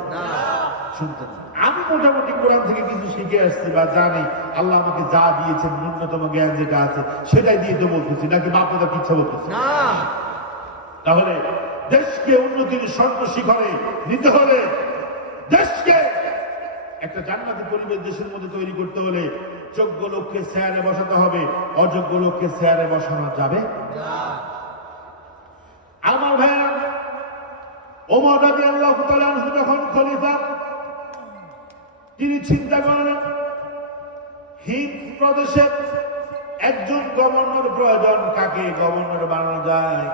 শুনতেন না। আমি মোটামুটি কোরআন থেকে কিছু শিখে আসছি বা জানি, আল্লাহ আমাকে যা দিয়েছেন ন্যূনতম জ্ঞান যেটা আছে সেটাই দিয়ে তো বলতেছি, নাকি বাপ দাদা কি ইচ্ছা বলতেছি? তাহলে দেশকে উন্নতির স্বর্ণ শিখরে নিতে হলে, দেশকে একটা জান্নাতি পরিবেশ দেশের মধ্যে তৈরি করতে হলে যোগ্য লোককে চেয়ারে বসাতে হবে, অযোগ্য লোককে চেয়ারে বসানো যাবে আমার ভাইয়া। ওমর রাদিয়াল্লাহু তাআলা আনহু যখন খলিফা, তিনি চিন্তা করলেন হিন্দ প্রদেশে একজন গভর্নর প্রয়োজন, কাকে গভর্নর বানানো যায়?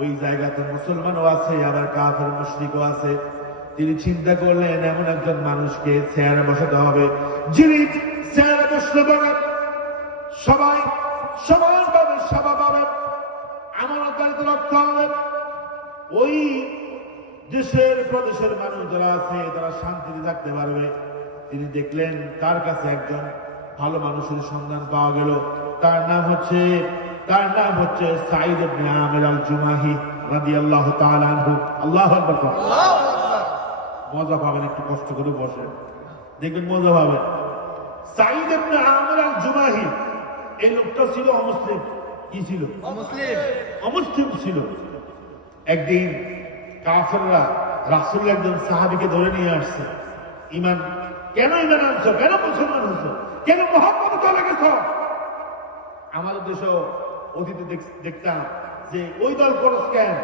ওই জায়গাতে মুসলমানও আছে, আবার কাফের মুশরিকও আছে। তিনি চিন্তা করলেন এমন একজন মানুষকে চেয়ারে বসাতে হবে, যিনি চেয়ারে বসলে পরে সবাই সমানভাবে সেবা পাবেন, আমানতদারিত্ব রক্ষা হবে, ওই দেশের প্রদেশের মানুষ যারা আছে তারা শান্তিতে থাকতে পারবে। তিনি দেখলেন তার কাছে একজন ভালো মানুষের সন্ধান পাওয়া গেল। তার নাম হচ্ছে সাঈদ ইবনে আমির আল জুমাহি রাদিয়াল্লাহু তাআলা আনহু। আল্লাহু আকবার। মজা পাবেন, একটু কষ্ট করে বসেন, দেখবেন মজা পাবেন। সাঈদ ইবনে আমির আল জুমাহি, এই লোকটা ছিল অমুসলিম। কি ছিল? অমুসলিম ছিল। একদিন কাফেররা রাসূলের একজন সাহাবীকে ধরে নিয়ে আসছে। কেন ইমান আনছো? কেন মুসলমান হয়েছো? কেন মুহাম্মদ চলে গেছো? আমাদের দেশে অতীতে দেখতাম যে ওই দল করস কেন,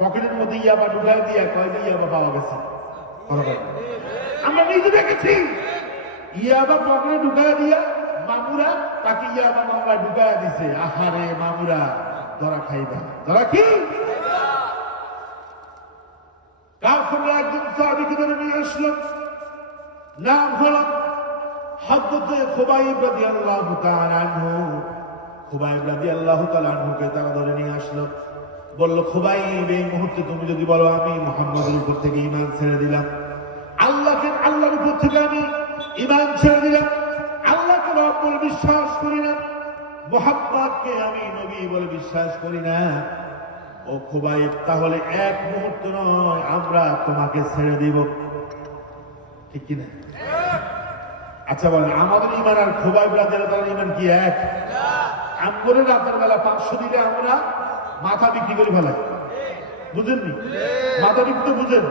পকেটের মধ্যে ইয়াবা ঢুকাই দিয়া কয় যে ইয়াবা পাওয়া গেছে। আমরা নিজে দেখেছি ইয়াবা পকেটে ঢুকাই দিয়া মামুরা তাকে ইয়াবা মামলা ঢুকাই দিছে। আহারে মামুরা, ধরা খাইবা, ধরা কি? কাফেররা একজন সাহাবীকে ধরে নিয়ে আসলো, নাম হলো হযরত খুবাইব রাদিয়াল্লাহু তাআলা আনহু। খুবাইব রাদিয়াল্লাহু তাআলা আনহুকে তারা ধরে নিয়ে আসলো, বলল খুবাইব, এই মুহূর্তে তুমি যদি বলো আমি মুহাম্মদের উপর থেকে ঈমান ছেড়ে দিলাম, আল্লাহর উপর থেকে আমি ঈমান ছেড়ে দিলাম, আল্লাহকে রব বলে বিশ্বাস করি না, মুহাম্মদকে আমি নবী বলে বিশ্বাস করি না, ও খুবাইব তাহলে এক মুহূর্ত নয় আমরা তোমাকে ছেড়ে দিব। ঠিক কিনা? আচ্ছা বলেন, আমাদের ঈমান আর খুবাইব রাদিয়াল্লাহু তাআলার ঈমান কি এক? আমগরে রাতের বেলা 500 দিলে আমরা মাথা বিক্রি করে ফেলাই, বুঝেননি? মাথা বিক্রি বুঝেন?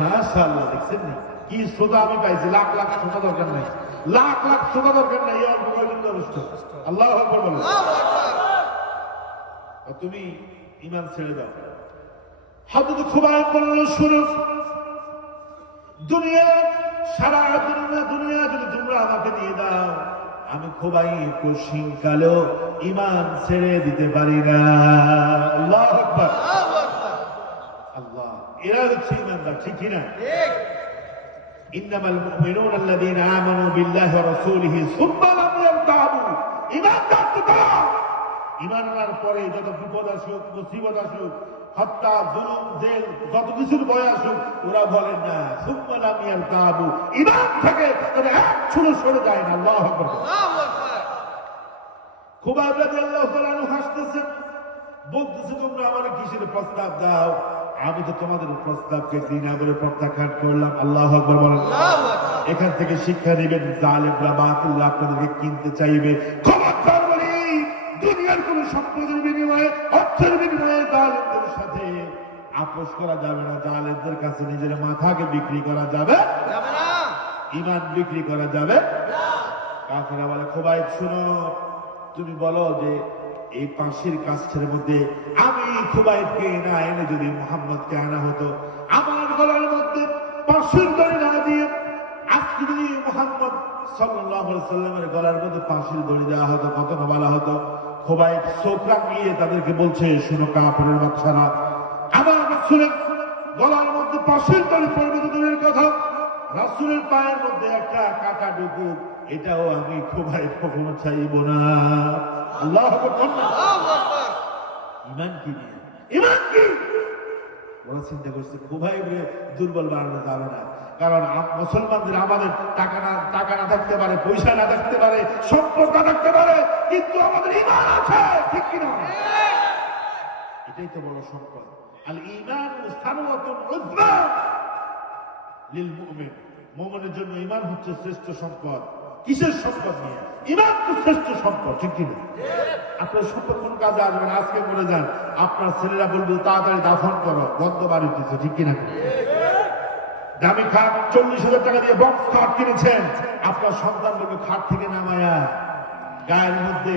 মাশাআল্লাহ, দেখছেন নি কি শ্রোতা আমি পাইছি? লাখ লাখ শ্রোতা দরকার নাই, লাখ লাখ শ্রোতা দরকার নাই, অল্প কয়েকজন যথেষ্ট। আল্লাহু আকবার বলেন। তুমি ঈমান ছেড়ে দাও। হযরত খুবাইব বলল, শুনো, সারা দুনিয়া যদি তোমরা আমাকে দিয়ে দাও, আমি খুবাইব কশিনকালেও ঈমান ছেড়ে দিতে পারি না। আল্লাহু আকবার। আল্লাহ, এরা হচ্ছে ঈমানদার, ঠিক কিনা? ইন্নামাল মুমিনুনা আল্লাযীনা আমানু বিল্লাহি ওয়া রাসূলিহি সুম্মা লাম ইয়ারতাবু। ঈমানদার তো তারা, ঈমান আনার পরে যত বিপদ আসুক, মুসিবত আসুক, হত্যা, জুলুম, জেল, যত কিছুর ভয় আসুক, ওরা বলেন না সুম্মা লাম ইয়ারতাবু, ঈমান থেকে তারা এক ছুঁড়ে সরে যায় না। আল্লাহু আকবার। খুবাইব রাদিয়াল্লাহু তাআলা আনহু হাসতেছেন, বলতেছে তোমরা আমার কিসের প্রস্তাব দাও? আমি তো তোমাদের প্রস্তাবকে ঘৃণা করে প্রত্যাখ্যান করলাম। আল্লাহু আকবার বলেন। এখান থেকে শিক্ষা নেবেন, জালেমরা বাতিল আপনাদেরকে কিনতে চাইবে। খবরদার বলি, দুনিয়ার কোন সম্পদের বিনিময়ে, অর্থের বিনিময়ে জালেমদের সাথে আপোষ করা যাবে না। জালেমদের কাছে নিজের মাথাকে বিক্রি করা যাবে না, ঈমান বিক্রি করা যাবে না। কাফেররা বলে, খুবাইব শুনো, তুমি বলো যে এই পাশের কাছের মধ্যে আমি খুবাইবকে না এনে যদি মুহাম্মদকে আনা হতো, আমার গলার মধ্যে পাশের দড়ি না দিয়ে আজকে যদি মুহাম্মদ সাল্লাল্লাহু আলাইহি সাল্লামের গলার মধ্যে পাশের দড়ি দেওয়া হতো, কত না ভালো হতো। খুবাইব চোখ রাঙিয়ে তাদেরকে বলছে, শুনো কাফেরের বাচ্চারা, আমার রাসূলের গলার মধ্যে পাশের দড়ি পড়বে তো দূরের কথা, রাসূলের পায়ের মধ্যে একটা কাটা ঢুকুক, এটাও আমি খুবাইব কখনো চাইব না। আল্লাহু আকবার। ঈমান কি? ঈমান কি? ওরা চিন্তা করছে খুবাইবরে দুর্বল বানানো যাবে না, কারণ মুসলমানদের আমাদের টাকা না থাকতে পারে, পয়সা না থাকতে পারে, সম্পদ না থাকতে পারে, কিন্তু আমাদের ঈমান আছে, ঠিক কিনা? এটাই তো বড় সম্পদ। আল ঈমান সারওয়াতুন উযমা লিল মুমিন। মুমিনের জন্য ঈমান হচ্ছে শ্রেষ্ঠ সম্পদ। কিসের সম্পদ নিয়ে? ঈমান তো শ্রেষ্ঠ সম্পদ, ঠিক কি না? আপনার সম্পদ কোন কাজে আসবে না। আজকে মরে যান, আপনার ছেলেরা বলবে তাড়াতাড়ি দাফন করো, গন্ধ বাড়িতেছে, ঠিক কিনা? দামি খাট 40,000 টাকা দিয়ে বক্স খাট কিনেছেন, আপনার সন্তান বলবে খাট থেকে নামায়া গায়ের মধ্যে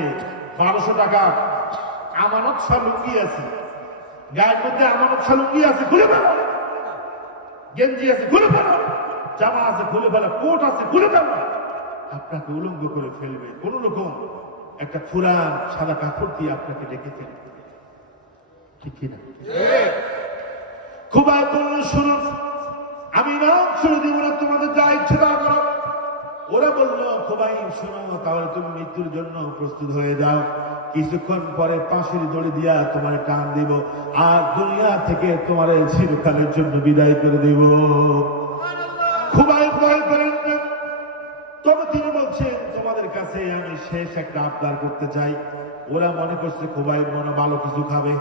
1200 টাকা আমানত শাহ লুঙ্গি আছে, গায়ের মধ্যে আমানত শাহ লুঙ্গি আছে, খুলে ফেলো। গেঞ্জি আছে, খুলে ফেলো। জামা আছে, খুলে ফেলো। কোট আছে, খুলে ফেলো। আপনাকে উলঙ্গ করে ফেলবে, কোন রকম একটা পুরান সাদা কাপড় দিয়ে আপনাকে ডেকে ফেলবে, ঠিক কিনা? খুব বলল, শুনুন, আমি নাম শুনে দিব না, তোমাদের যা ইচ্ছে তা করো। ওরা বললো, খুবাই শোনো, তাহলে তুমি মৃত্যুর জন্য প্রস্তুত হয়ে যাও। কিছুক্ষণ পরে পাশের দড়ি দিয়া তোমার টান দিব, আর দুনিয়া থেকে তোমার চিরকালের জন্য বিদায় করে দিব। খুবাই ভয় করেন না, তবে তিনি বলছেন, তোমাদের কাছে আমি শেষ একটা আবদার করতে চাই। ওরা মনে করছে খুবাই মনে ভালো কিছু খাবে,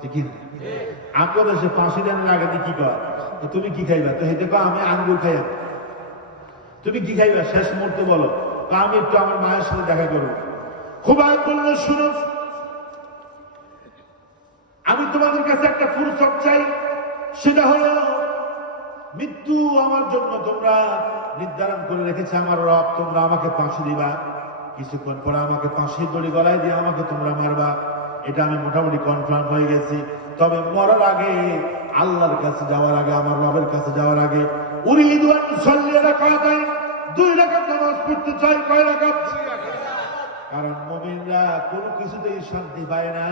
ঠিক না? আপনার দেশে ফাঁসি দেনের আগে কি কর, তুমি কি খাইবা? তো হেঁটে আমি আঙ্গুর খাইয়া। তুমি কি খাইবা? শেষ মুহূর্তে বলো, আমি একটু আমার মায়ের সাথে দেখা করবো। খুবাই বলল, শুনো, আমি তোমাদের কাছে একটা ফুরসত চাই, সেটা হলো মৃত্যু আমার জন্য তোমরা নির্ধারণ করে রেখেছে আমার রব। তোমরা আমাকে ফাঁসি দিবা, কিছুক্ষণ পরে আমাকে ফাঁসির দড়ি গলায় দিয়ে আমাকে তোমরা মারবা। এটা আমি মোটামুটি কনফার্ম হয়ে গেছি। তবে মরার আগে, আল্লাহর কাছে যাওয়ার আগে, আমার রবের কাছে যাওয়ার আগে, উরিদু আন উসাল্লি রাকাতাইন, 2 রাকাত নামাজ পড়তে চাই। কয় রাকাত? কারণ মুমিনরা কোনো কিছুতেই শান্তি পায় না,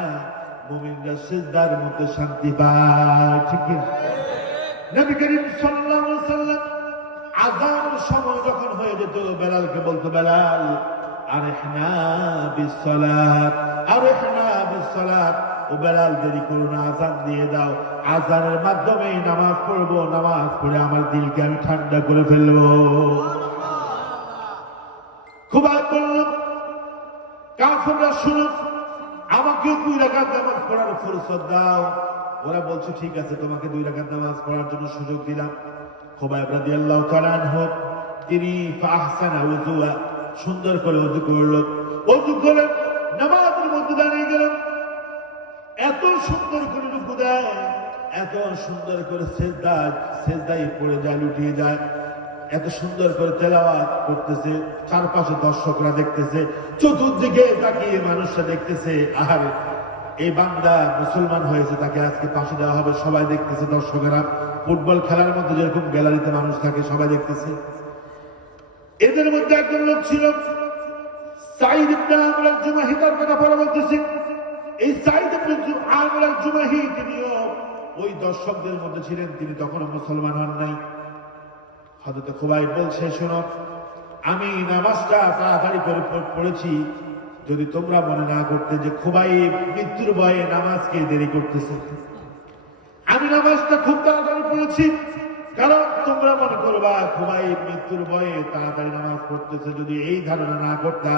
মুমিনরা সিজদার মধ্যে শান্তি পায়, ঠিক কি? নবী করিম সাল্লাল্লাহু আলাইহি ওয়াসাল্লাম আযানের সময় যখন হয়ে যেত, বেলালকে বলতো, বেলাল আরিহনা বিসসালাত, আরিহনা বিসসালাত। ও বেলাল, দেরি করো না, আযান দিয়ে দাও। আযানের মাধ্যমে নামাজ পড়বো, নামাজ পড়ে আমার দিলকে আমি ঠান্ডা করে ফেলবো। খুবাই বলল, কাফেররা শুনো, আমাকেও 2 রাকাত নামাজ পড়ার ফুরসত দাও। ওরা বলছে, ঠিক আছে, তোমাকে 2 রাকাত নামাজ পড়ার জন্য সুযোগ দিলাম। খুবাইব রাদিয়াল্লাহু তাআলা আনহু, তিনি ফাহসানা উযুয়া, সুন্দর করে ওযু করল। ওযু করে নামাজের মধ্যে দাঁড়িয়ে গেলেন। এত সুন্দর করে রুকু দেয়, এত সুন্দর করে সেজদায় পড়ে যায়, লুটিয়ে যায়। এত সুন্দর করে তেলাওয়াত করতেছে, চারপাশে দর্শকরা দেখতেছে, চতুর্দিকে তাকিয়ে মানুষরা দেখতেছে, আহারে এই বান্দা মুসলমান হয়েছে, তাকে আজকে ফাঁসি দেওয়া হবে। সবাই দেখতেছে, দর্শকেরা। ফুটবল খেলার মধ্যে যেরকম গ্যালারিতে মানুষ থাকে, সবাই দেখতেছে। এদের মধ্যে একজন লোক ছিল সাঈদ ইবনে আমর আল-জুমাহি, তার কথা পরে বলতেছি। এই সাঈদ ইবনে আমর আল-জুমাহি, তিনিও ওই দর্শকদের মধ্যে ছিলেন, তিনি তখনও মুসলমান হন নাই। হযরত খুবাইব বলছে, শোনো, আমি নামাজটা তাড়াতাড়ি করে পড়েছি, যদি তোমরা মনে না করতে যে খুবাইব মৃত্যুর ভয়ে নামাজকে দেরি করতেছে। আমি নামাজটা খুব তাড়াতাড়ি পড়েছি, কারণ তোমরা মনে করবা খুবাইব মৃত্যুর ভয়ে তাড়াতাড়ি নামাজ পড়তেছে। যদি এই ধারণা না করতা,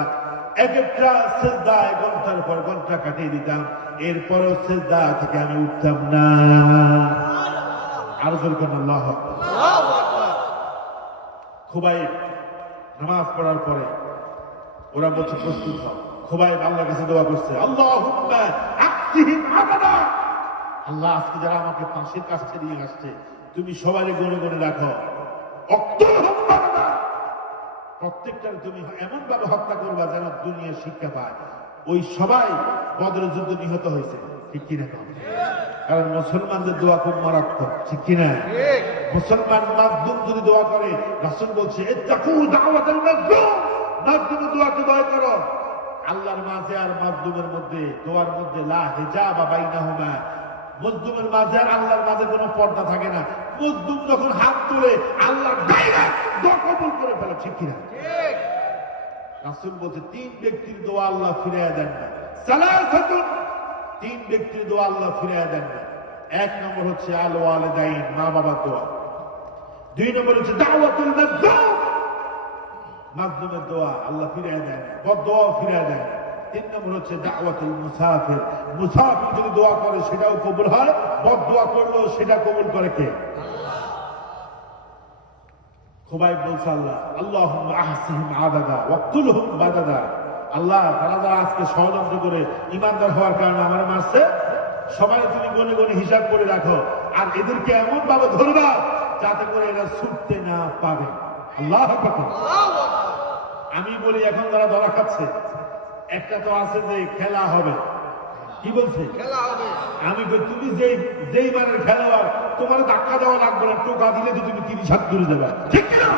এক একটা সিজদায় ঘন্টার পর ঘন্টা কাটিয়ে দিতাম, এরপরও সিজদা থেকে আমি উঠতাম না। আর জোর করেন আল্লাহু আকবার। খুবাইব নামাজ পড়ার পরে ওরা বলছে, প্রস্তুত হও। খুবাইব আল্লাহর কাছে দোয়া করছে, আল্লাহুম্মা আকসিহিম আবাদা, আল্লাহ, আজকে যারা আমাকে ফাঁসির কাছে নিয়ে আসছে, তুমি সবাই গনে গনে রাখো। অক্তুলহুম আবাদা, প্রত্যেকটার তুমি এমন ভাবে হত্যা করবা যেন দুনিয়া শিক্ষা পায়। ওই সবাই বদরের যুদ্ধে নিহত হয়েছে, ঠিক কিনা? কারণ মুসলমানদের দোয়া খুব মারাত্মক, ঠিক কিনা? মুসলমান মাজলুম যদি দোয়া করে, রাসূল বলছে, ইত্তাকু দাওয়াতাল মাজলুম, মাজলুমের দোয়াকে ভয় করো। আল্লাহর মাঝে আর মাজলুমের মধ্যে, দোয়ার মধ্যে লা হিজাবা বাইনাহুমা, মাজলুমের মাঝে আর আল্লাহর মাঝে কোনো পর্দা থাকে না। মাজলুম যখন হাত তুলে, আল্লাহ ডাইরেক্ট দোয়া কবুল করে ফেলে, ঠিক কিনা? ঠিক। রাসূল বলছে, 3 ব্যক্তির দোয়া আল্লাহ ফিরিয়ে দেন না। সালাসাতুন, 3 ব্যক্তির দোয়া আল্লাহ ফিরিয়ে দেন না। 1 নম্বর হচ্ছে আল ওয়ালিদাইন, মা বাবার দোয়া। 2 নম্বর হচ্ছে দাওয়াতুল মাজলুম, মাজলুমের দোয়া আল্লাহ ফিরিয়ে দেন না, বদদোয়া ফিরিয়ে দেন না। 3 নম্বর হচ্ছে দাওয়াতুল মুসাফির, মুসাফির যদি দোয়া করে সেটাও কবুল হয়, বদদোয়া করলেও সেটা কবুল করে কে? আল্লাহ। খুবাইব বলছে আল্লাহ, আল্লাহুম্মা আহসিহিম আদাদা ওয়াকতুলহুম বাদাদা। আল্লাহ, তারা যারা আজকে ষড়যন্ত্র করে ইমানদার হওয়ার কারণে আমার মারছে, সবাই তুমি গনে গনে হিসাব করে রাখো, আর এদেরকে এমন ভাবে ধরবা যাতে করে এরা ছুটতে না পারে। আল্লাহু আকবার। আমি বলি এখন যারা ধরা খাচ্ছে, একটা তো আছে যে খেলা হবে, কি বলছে খেলা হবে। আমি বলি তুমি যেই মানের খেলোয়াড়, তোমার ধাক্কা দেওয়া লাগবে না, টোকা দিলে তো তুমি 30 হাত দূরে যাবে, ঠিক কিনা?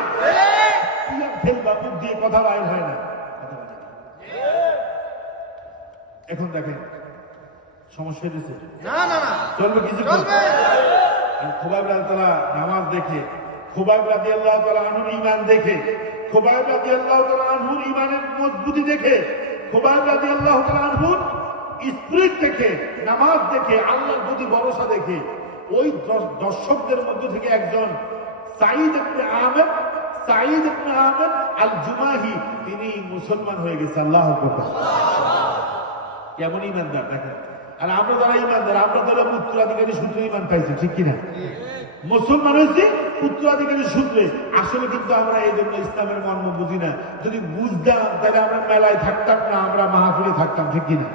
খেলবা, মুখ দিয়ে কথা বাইর হয় না। এখন দেখেন সমস্যা দিচ্ছে, চলবে কিছু খুবাইব রাদিয়াল্লাহু নামাজ দেখে, খুবাইব রাদিয়াল্লাহু তাআলা আনহুর ঈমান দেখে, খুবাইব রাদিয়াল্লাহু তাআলা আনহুর ঈমানের মজবুতি দেখে, খুবাইব রাদিয়াল্লাহু তাআলা আনহুর স্পিরিট দেখে, নামাজ দেখে, আল্লাহর প্রতি ভরসা দেখে, ওই দর্শকদের মধ্যে থেকে একজন সাঈদ ইবনে আমের আল জুমাহি, তিনি মুসলমান হয়ে গেছে। আল্লাহু আকবার। কেমন ঈমানদার দেখেন। আর আমরা যারা ঈমানদার, আমরা যারা উত্তরাধিকারী সূত্রে ঈমান পাইছি, ঠিক কিনা? মুসলমান হয়েছি উত্তরাধিকারী সূত্রে। আসলে কিন্তু আমরা এই জন্য ইসলামের মর্ম বুঝি না। যদি বুঝতাম তাহলে আমরা মেলায় থাকতাম না, আমরা মাহফিলে থাকতাম, ঠিক কিনা?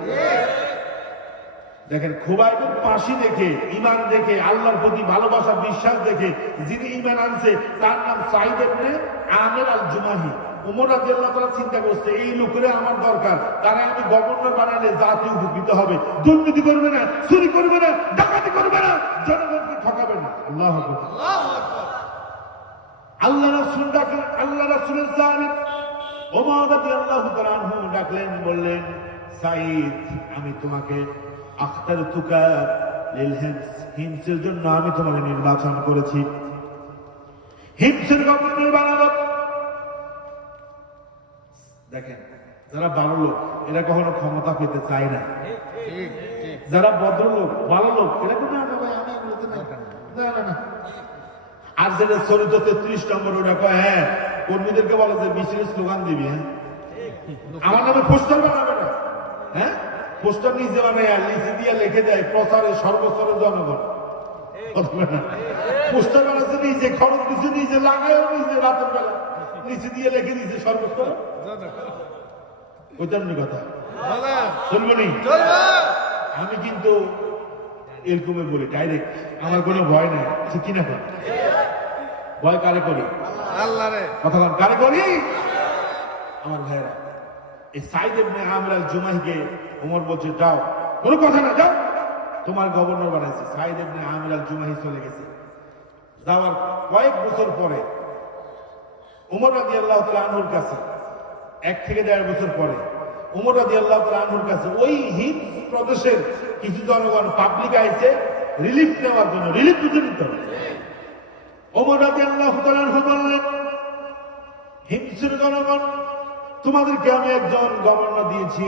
দেখেন খুবাইবের পাশি দেখে, ঈমান দেখে, আল্লাহর প্রতি ভালোবাসা বিশ্বাস দেখে যিনি ঈমান আনছে তার নাম সাঈদ ইবনে আমের আল জুমাহি। ওমর রাদিয়াল্লাহু তাআলা চিন্তা করছে, এই লোকেরা আমার দরকার, তারা আমি গভর্নর বানালে জাতি উপকৃত হবে, দুর্নীতি করবে না, চুরি করবে না, ডাকাতি করবে না, জনগণকে ঠকাবে না। আল্লাহু আকবার। আল্লাহ রাসূল ডাকলেন, আল্লাহ রাসূলের সাহাবী ওমর রাদিয়াল্লাহু তাআলা আনহু ডাকলেন, বললেন, সাঈদ, আমি তোমাকে আখতারতুকা লিল হিমসের জন্য আমি তোমাকে নির্বাচন করেছি, হিমসের গভর্নর বানাবো। দেখেন যারা ভালো লোক এরা কখনো ক্ষমতা পেতে চায় না, যারা ভদ্রলোক ভালো লোক এরা কিন্তু না। আর যেটা চরিত্র 33 নম্বর, ওটা কয় হ্যাঁ কর্মীদেরকে বলে যে মিছিলের স্লোগান দিবি, হ্যাঁ আমার নামে পোস্টার বানাবে না, হ্যাঁ পোস্টার নিজে বানায় লিখে দিয়ে লিখে দেয় প্রচারে সর্বস্তরের জনগণ। পোস্টার বানাচ্ছে নিজে, খরচ দিচ্ছে নিজে, লাগায়ও নিজে, রাতের বেলা নিচে দিয়ে লিখে দিয়েছে সর্বস্তর। ওইটার কথা শুনবো নি? আমি কিন্তু এরকমই বলি ডাইরেক্ট, আমার কোনো ভয় নাই, ঠিক কিনা? ভয় কারে করি? আল্লাহরে। কথা বল, কারে করি? আমার ভাইরা, এই সাঈদ ইবনে আমের আল জুমাহিকে ওমর বলছে, যাও, কোনো কথা না, যাও, তোমার গভর্নর বানাইছে। সাঈদ ইবনে আমের আল জুমাহি চলে গেছে। যাওয়ার কয়েক বছর পরে ওমর রাদিয়াল্লাহু তাআলা আনহুর কাছে, 1 থেকে 1.5 বছর পরে ওমর রাদিয়াল্লাহু তাআলা আনহুর কাছে ওই হিন্দ প্রদেশের কিছু জনগণ পাবলিক আইছে রিলিফ নেওয়ার জন্য, রিলিফ বুঝে নিতে হবে। ওমর রাদিয়াল্লাহু তাআলা আনহু বললেন, হিমসের জনগণ, তোমাদেরকে আমি একজন গভর্নর দিয়েছি,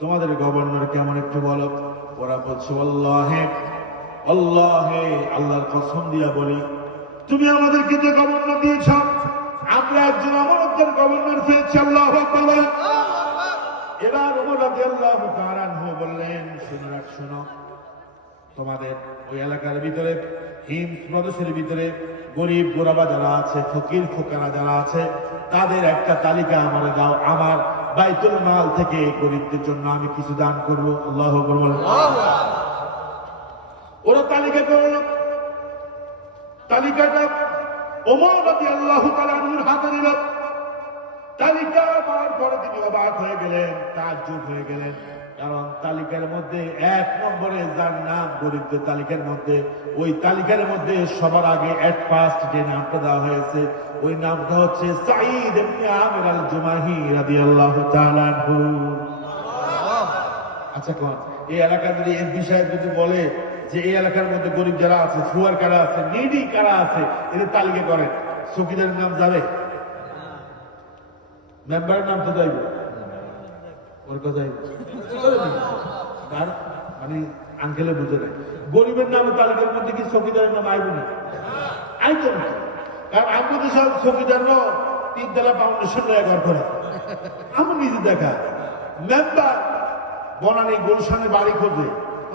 তোমাদের গভর্নর কেমন একটু বলো। ওরা বলছে, আল্লাহে আল্লাহে, আল্লাহর কসম দিয়া বলি, তুমি আমাদেরকে যে গভর্নর দিয়েছ, আমরা একজন আমানতদার গভর্নর পেয়েছি। আল্লাহু আকবার। এবার ওমর রাদিয়াল্লাহু তাআলা আনহু বললেন, শোনো, তোমাদের ওই এলাকার ভিতরে, হিমস প্রদেশের ভিতরে গরিব গোরাবা যারা আছে, ফকির ফোকারা যারা আছে, তাদের একটা তালিকা আমারে দাও, আমার বাইতুল মাল থেকে গরিবদের জন্য আমি কিছু দান করবো। আল্লাহু আকবার। ওরা তালিকা করলো, তালিকাটা ওমর রাদিয়াল্লাহু তাআলা আনহুর হাতে দিল। তালিকা পাওয়ার পরে তিনি অবাক হয়ে গেলেন, তাজ্জুব হয়ে গেলেন, কারণ তালিকার মধ্যে 1 নম্বরে যার নাম গরিবদের তালিকার মধ্যে, ওই তালিকার মধ্যে সবার আগে এট ফার্স্ট যে নামটা দেওয়া হয়েছে, ওই নামটা হচ্ছে সাঈদ ইবনে আমের আল জুমাহি রাদিয়াল্লাহু তাআলা আনহু। আচ্ছা কোন এই এলাকার যদি এই বিষয়ে যদি বলে যে এই এলাকার মধ্যে গরিব যারা আছে, ফুয়ার কারা আছে, নিডি কারা আছে, এদের তালিকা করেন, চৌকিদারের নাম যাবে? মেম্বারের নাম তো যাইব, ওর কথা আর মানে আঙ্কেলে বুঝে নেয়। গরিবের নাম তালিকার মধ্যে কি চৌকিদারের নাম আইব না? আইতো না, কারণ আমাদের সব চৌকিদারও 3 তলা ফাউন্ডেশন ঘর করে। আমার নিজে দেখা মেম্বার বনানী গুলশানে বাড়ি খোঁজে,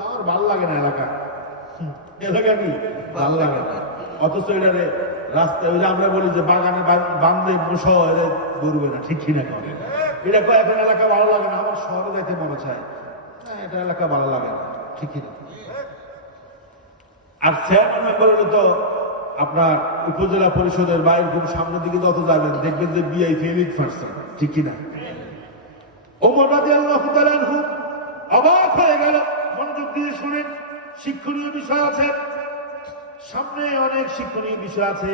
আমার ভালো লাগে না, এলাকা কি ভাল লাগে না, অথচ এটারে রাস্তায় ওই যে আমরা বলি যে বাগানে বান্ধে বসো এরা ঘুরবে না, ঠিক কিনা করে এটা কয় এখন এলাকা ভালো লাগে না, আমার শহরে যাইতে মনে চায়, এটা এলাকা ভালো লাগে না, ঠিক কিনা। আর চেয়ারম্যান মেম্বার হলে তো আপনার উপজেলা পরিষদের বাইরে কোন সামনের দিকে যত যাবেন দেখবেন যে বিআইপি এলিট পার্সন, ঠিক কিনা। ওমর রাদিয়াল্লাহু তাআলা আনহু অবাক হয়ে গেল। মনোযোগ দিয়ে শুনেন, শিক্ষণীয় বিষয় আছে সামনে, অনেক শিক্ষণীয় বিষয় আছে,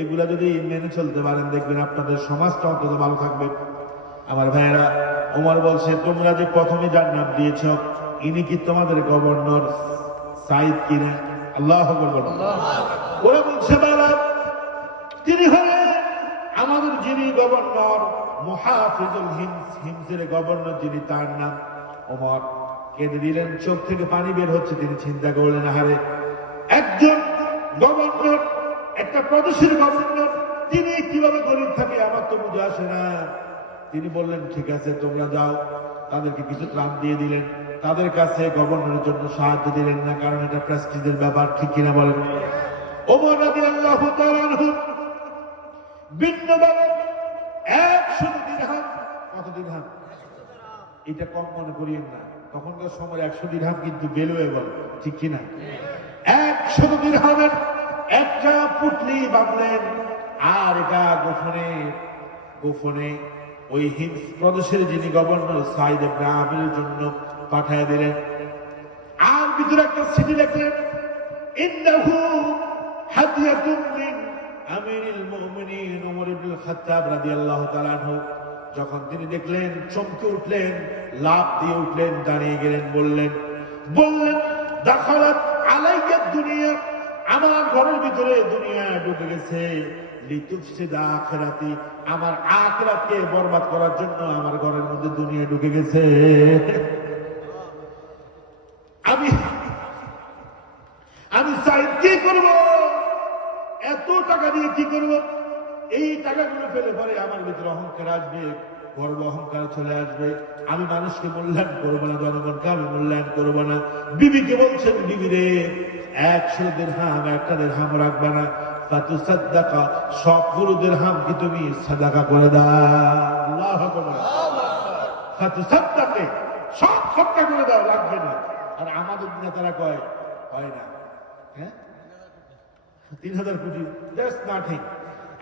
এগুলা যদি মেনে চলতে পারেন দেখবেন আপনাদের সমাজটা অন্তত ভালো থাকবে। আমার ভাইয়েরা, ওমর বলছে তোমরা যে প্রথমে যার নাম দিয়েছ ইনি কি তোমাদের গভর্নর সাইদ কিনা? আল্লাহু আকবার। ওরা বলছে বাবা তিনি হলেন আমাদের যিনি গভর্নর মুহাফিজুল হিমস, হিমসের গভর্নর যিনি, তার নাম। ওমর কেঁদে দিলেন, চোখ থেকে পানি বের হচ্ছে। তিনি চিন্তা করলেন, আহারে একজন গভর্নর, একটা প্রদেশের গভর্নর, তিনি কিভাবে গরিব থাকে আমার তো বুঝে আসে না। তিনি বললেন ঠিক আছে তোমরা যাও, তাদেরকে কিছু ত্রাণ দিয়ে দিলেন। তাদের কাছে গভর্নরের জন্য সাহায্য দিলেন না, কারণ এটা প্রেস্টিজের ব্যাপার, ঠিক কিনা বলেন। ওমর রাদিয়াল্লাহু তাআলা আনহু ভিন্নভাবে 100 দিরহাম, কত দিরহাম এটা কম মনে করিয়েন না, তখনকার সময় 100 দিরহাম কিন্তু ভ্যালুয়েবল, ঠিক কিনা। 100 দিরহামের একটা পুটলি বাঁধলেন, আর এটা গোপনে গোপনে ওই হিমস প্রদেশের যিনি গভর্নর সাইদ ইবনে আমিরের জন্য পাঠিয়ে দিলেন। আর ভিতরে একটা চিঠি লিখলেন, ইন্নাহু হাদিয়াতুন মিন আমিরুল মুমিনিন ওমর ইবনে খাত্তাব রাদিয়াল্লাহু তাআলা আনহু। যখন তিনি দেখলেন চমকে উঠলেন, লাফ দিয়ে উঠলেন, দাঁড়িয়ে গেলেন, বললেন দাখালাত আলাইয়া দুনিয়া, আমার ঘরের ভিতরে দুনিয়া ঢুকে গেছে, লিতুফসিদা আখিরাতি, আমার আখিরাতকে বরবাদ করার জন্য আমার ঘরের মধ্যে দুনিয়া ঢুকে গেছে। আমি সাইদ কি করব, এত টাকা দিয়ে কি করব? এই টাকাগুলো ফেলে পরে আমার ভিতরে অহংকার আসবে, গর্ব অহংকার চলে আসবে। আমি মানুষকে মূল্যায়ন করবো না, জনগণকে আমি মূল্যায়ন করবো না। বিবিকে বলছেন, বিবি রে 100 দিরহাম, একটা দিরহাম রাখবে না, ফাতুসাদ্দাকা, সবগুলো দিরহাম কি তুমি সাদাকা করে দাও। আল্লাহু আকবার। ফাতুসাদ্দাকে, সব সাদকা করে দাও, লাগবে না। আর আমাদের নেতারা কয় হয় না, হ্যাঁ 3000 কোটি, দ্যাটস নাথিং।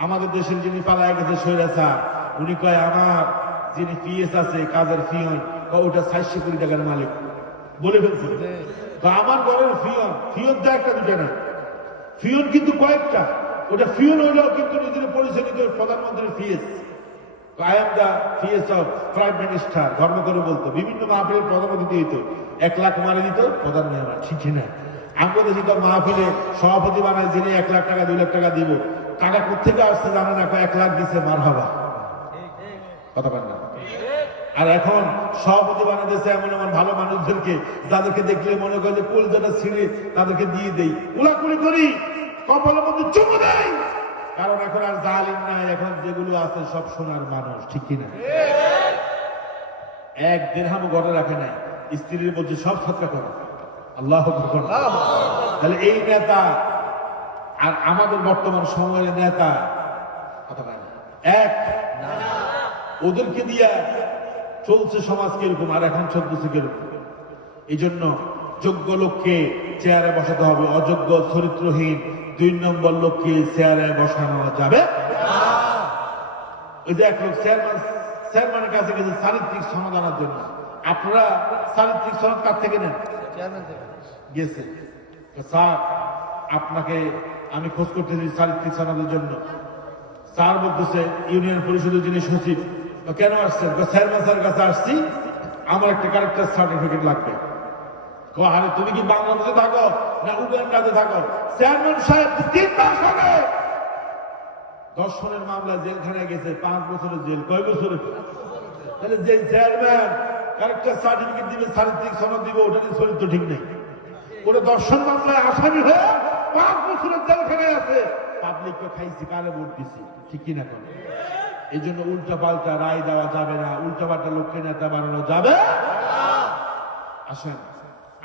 আমাদের দেশের যিনি পালায় গেছে স্বৈরাচার, উনি কয় আমার যিনি পিএস আছে, কাজের ফিয়ন, ওটা 400 কোটি টাকার মালিক বলে ফেলছে। তো আমার ঘরের ফিয়ন তো একটা দুটা না, ফিয়ন কিন্তু কয়েকটা। ওটা ফিয়ন হইলেও কিন্তু নিজের পরিচয় দিত প্রধানমন্ত্রীর PS. I am the PS of prime minister, ধর্ম করে বলতো। বিভিন্ন মাহফিলের প্রধানমন্ত্রী দিত, 1 লাখ মারে দিত প্রধান মেহমান, ঠিক না। আমরা দেখি তো মাহফিলে সভাপতি বানায় যিনি 1 লাখ টাকা 2 লাখ টাকা দিব, টাকা কোথেকে আসছে জানে না, 1 লাখ দিচ্ছে, মার হাবা কথা বলেন না। আর এখন সভাপতি বানাতেছে এমন এমন ভালো মানুষদেরকে, যাদেরকে দেখলে মনে করে যে কলজাটা ছিঁড়ে তাদেরকে দিয়ে দেই, কোলাকুলি করি, কপালের মধ্যে চুমু দেয়। কারণ এখন আর জালিম নাই, এখন যেগুলো আছে সব সোনার মানুষ, ঠিক কিনা। 1 দিরহাম ঘরে রাখে নাই, স্ত্রীর বলছে সব সৎকা করে। আল্লাহু আকবার। তাহলে এই নেতা আর আমাদের বর্তমান সময়ের নেতা কথা বলে এক না, ওদেরকে দিয়া চলছে সমাজ কিরকম, আর এখন চলতেছে কিরকম। এই জন্য যোগ্য লোককে চেয়ারে বসাতে হবে, অযোগ্য চরিত্রহীন 2 নম্বর লোককে চেয়ারে বসানো যাবে না। ওই যে এক লোক চেয়ারম্যানের কাছে গেছে চারিত্রিক সনদ আনার জন্য। আপনারা চারিত্রিক সনদ কার থেকে নেন? গেছে, স্যার আপনাকে আমি খোঁজ করতেছি চারিত্রিক সনদের জন্য। স্যার বলতেছে ইউনিয়ন পরিষদের যিনি সচিব, কেন আসছেন? চেয়ারম্যান স্যারের কাছে আসছি, আমার একটা ক্যারেক্টার সার্টিফিকেট লাগবে। আরে তুমি কি বাংলাদেশে থাকো না উগান্ডাতে থাকো? চেয়ারম্যান সাহেব 3 মাস আগে ধর্ষণের মামলা জেলখানায় গেছে, 5 বছরের জেল। কয় বছরের? তাহলে যে চেয়ারম্যান ক্যারেক্টার সার্টিফিকেট দিবে, চারিত্রিক সনদ দিবে, ওটারই চরিত্র ঠিক নেই। ওরা ধর্ষণ মামলায় আসামি হয়ে 5 বছরের জেলখানায় আছে। পাবলিককে খাইছি, কারে ভোট দিছি, ঠিক কিনা? করে এই জন্য উল্টা পাল্টা রায় দেওয়া যাবে না, উল্টা পাল্টা লোককে নেতা বানানো যাবে। আসেন,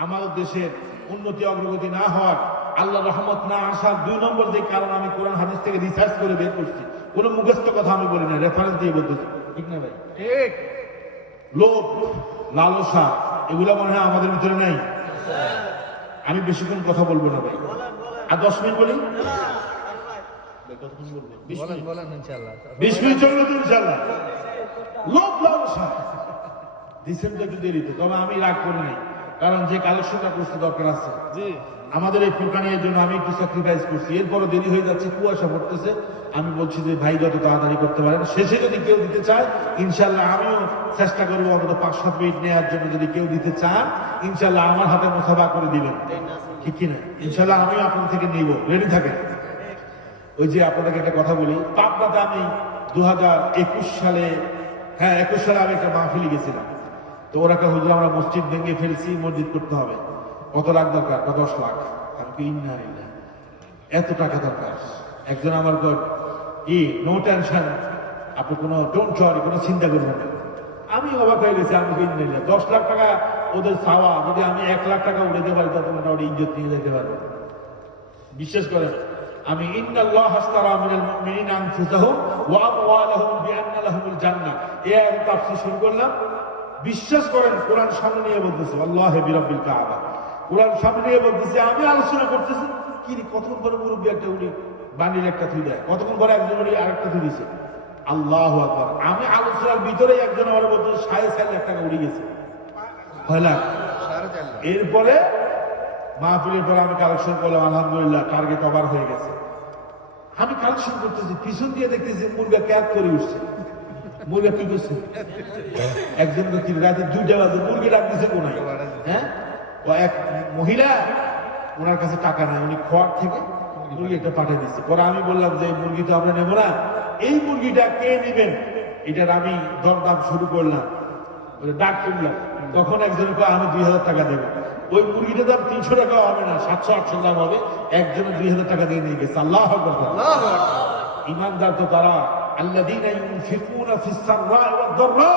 আমাদের দেশের উন্নতি অগ্রগতি না হওয়ার আল্লাহ রহমত না আসার 2 নম্বর যে কারণ আমি কোরআন হাদিস থেকে রিসার্চ করে বের করছি, কোনো মুখস্থ কথা আমি বলি না, রেফারেন্স দিয়ে বলতেছি, ঠিক না ভাই? ঠিক। লোভ, লালসা, এগুলো মনে হয় আমাদের ভিতরে নাই। আমি বেশিক্ষণ কথা বলবো না ভাই, আর 10 মিনিট বলি। বলেন ইনশাআল্লাহ। 20 মিনিট চলবে তো ইনশাআল্লাহ। লোভ, লালসা দিচ্ছেন তো একটু দেরিতে, তবে আমি রাগ করি নাই, কারণ যে কালেকশনটা করতে দরকার আছে জি, আমাদের এই প্রোগ্রামের জন্য আমি একটু স্যাক্রিফাইস করছি। এরপরও দেরি হয়ে যাচ্ছে, কুয়াশা পড়তেছে। আমি বলছি যে ভাই যত তাড়াতাড়ি করতে পারেন, শেষে যদি কেউ দিতে চায় ইনশাল্লাহ আমিও চেষ্টা করবো অন্তত 5-7 মিনিট নেওয়ার জন্য। যদি কেউ দিতে চান ইনশাল্লাহ আমার হাতে মুসাফা করে দিবেন, ঠিক কিনা? ইনশাল্লাহ আমিও আপনার থেকে নিব, রেডি থাকেন। ওই যে আপনাদেরকে একটা কথা বলি, পাবনাতে আমি 2021 সালে, হ্যাঁ 21 সালে আমি একটা মাহফিলে গেছিলাম। তো ওরা কে হুজুর আমরা মসজিদ ভেঙে ফেলছি, মসজিদ করতে হবে, কত লাখ দরকার? 10 লাখ। আমি কি ইন্না ইল্লা, এত টাকা দরকার? একজন আমার কি নো টেনশন, আপনি কোনো ডোন্ট ওয়ারি, কোনো চিন্তা করবেন না। আমি অবাক হয়ে গেছি, আমি কি ইন্না ইল্লা, 10 লাখ টাকা ওদের চাওয়া, যদি আমি 1 লাখ টাকা উড়াতে পারি তত মোটামুটি ইজ্জত নিয়ে যেতে পারবো। বিশ্বাস করেন, আমি ইন্নাল্লাহ আশতারা মিনাল মুমিনিনা আনফুসাহুম ওয়া আমওয়ালাহুম বিআন্না লাহুমুল জান্নাহ, এই আয়াত তাফসীর শুরু করলাম। বিশ্বাস করেন, কোরআন সামনে নিয়ে বলতেছে, আল্লাহি বিরাব্বিল কাবা, কোরআন সামনে নিয়ে বলতেছে, আমি আলোচনা করতেছি, কি রে কতক্ষণ পরে মুরব্বী একটা উনি বান্ডিল একটা থুই দেয়, কতক্ষণ পরে একজন উনি আরেকটা থুই দিছে, আল্লাহু আকবার। আমি আলোচনার ভিতরে একজন আমার বলতে 4.5 লাখ টাকা উড়ে গেছে, 6 লাখ। এরপরে মাহফিলের পরে আমি কালেকশন করলাম, আলহামদুলিল্লাহ টার্গেট ওভার হয়ে গেছে। আমি কালেকশন করতেছি, পিছন দিয়ে দেখতেছি মুরগা ক্যাপ করে উঠছে। মুরগা কি করছে? একজন কি রাতে 2টা বাজে মুরগি ডাক দিছে কোনায়, হ্যাঁ? ও এক মহিলা, ওনার কাছে টাকা নাই, উনি খোয়ার থেকে মুরগি একটা পাঠিয়ে দিচ্ছে। পরে আমি বললাম যে এই মুরগি তো আমরা নেবো না, এই মুরগিটা কে নেবেন? এটার আমি দরদাম শুরু করলাম, ডাক করলাম। তখন একজন আমি 2000 টাকা দেবো। ওই মুরগিটার দাম 300 টাকা হবে না, 700-800 দাম হবে। একজনে 2000 টাকা দিয়ে নিয়ে গেছে। আল্লাহু আকবার। ইমানদার তো তারা আল্লাযীনা ইউনফিকুনা ফিস সাররা'i ওয়াদ দাররা,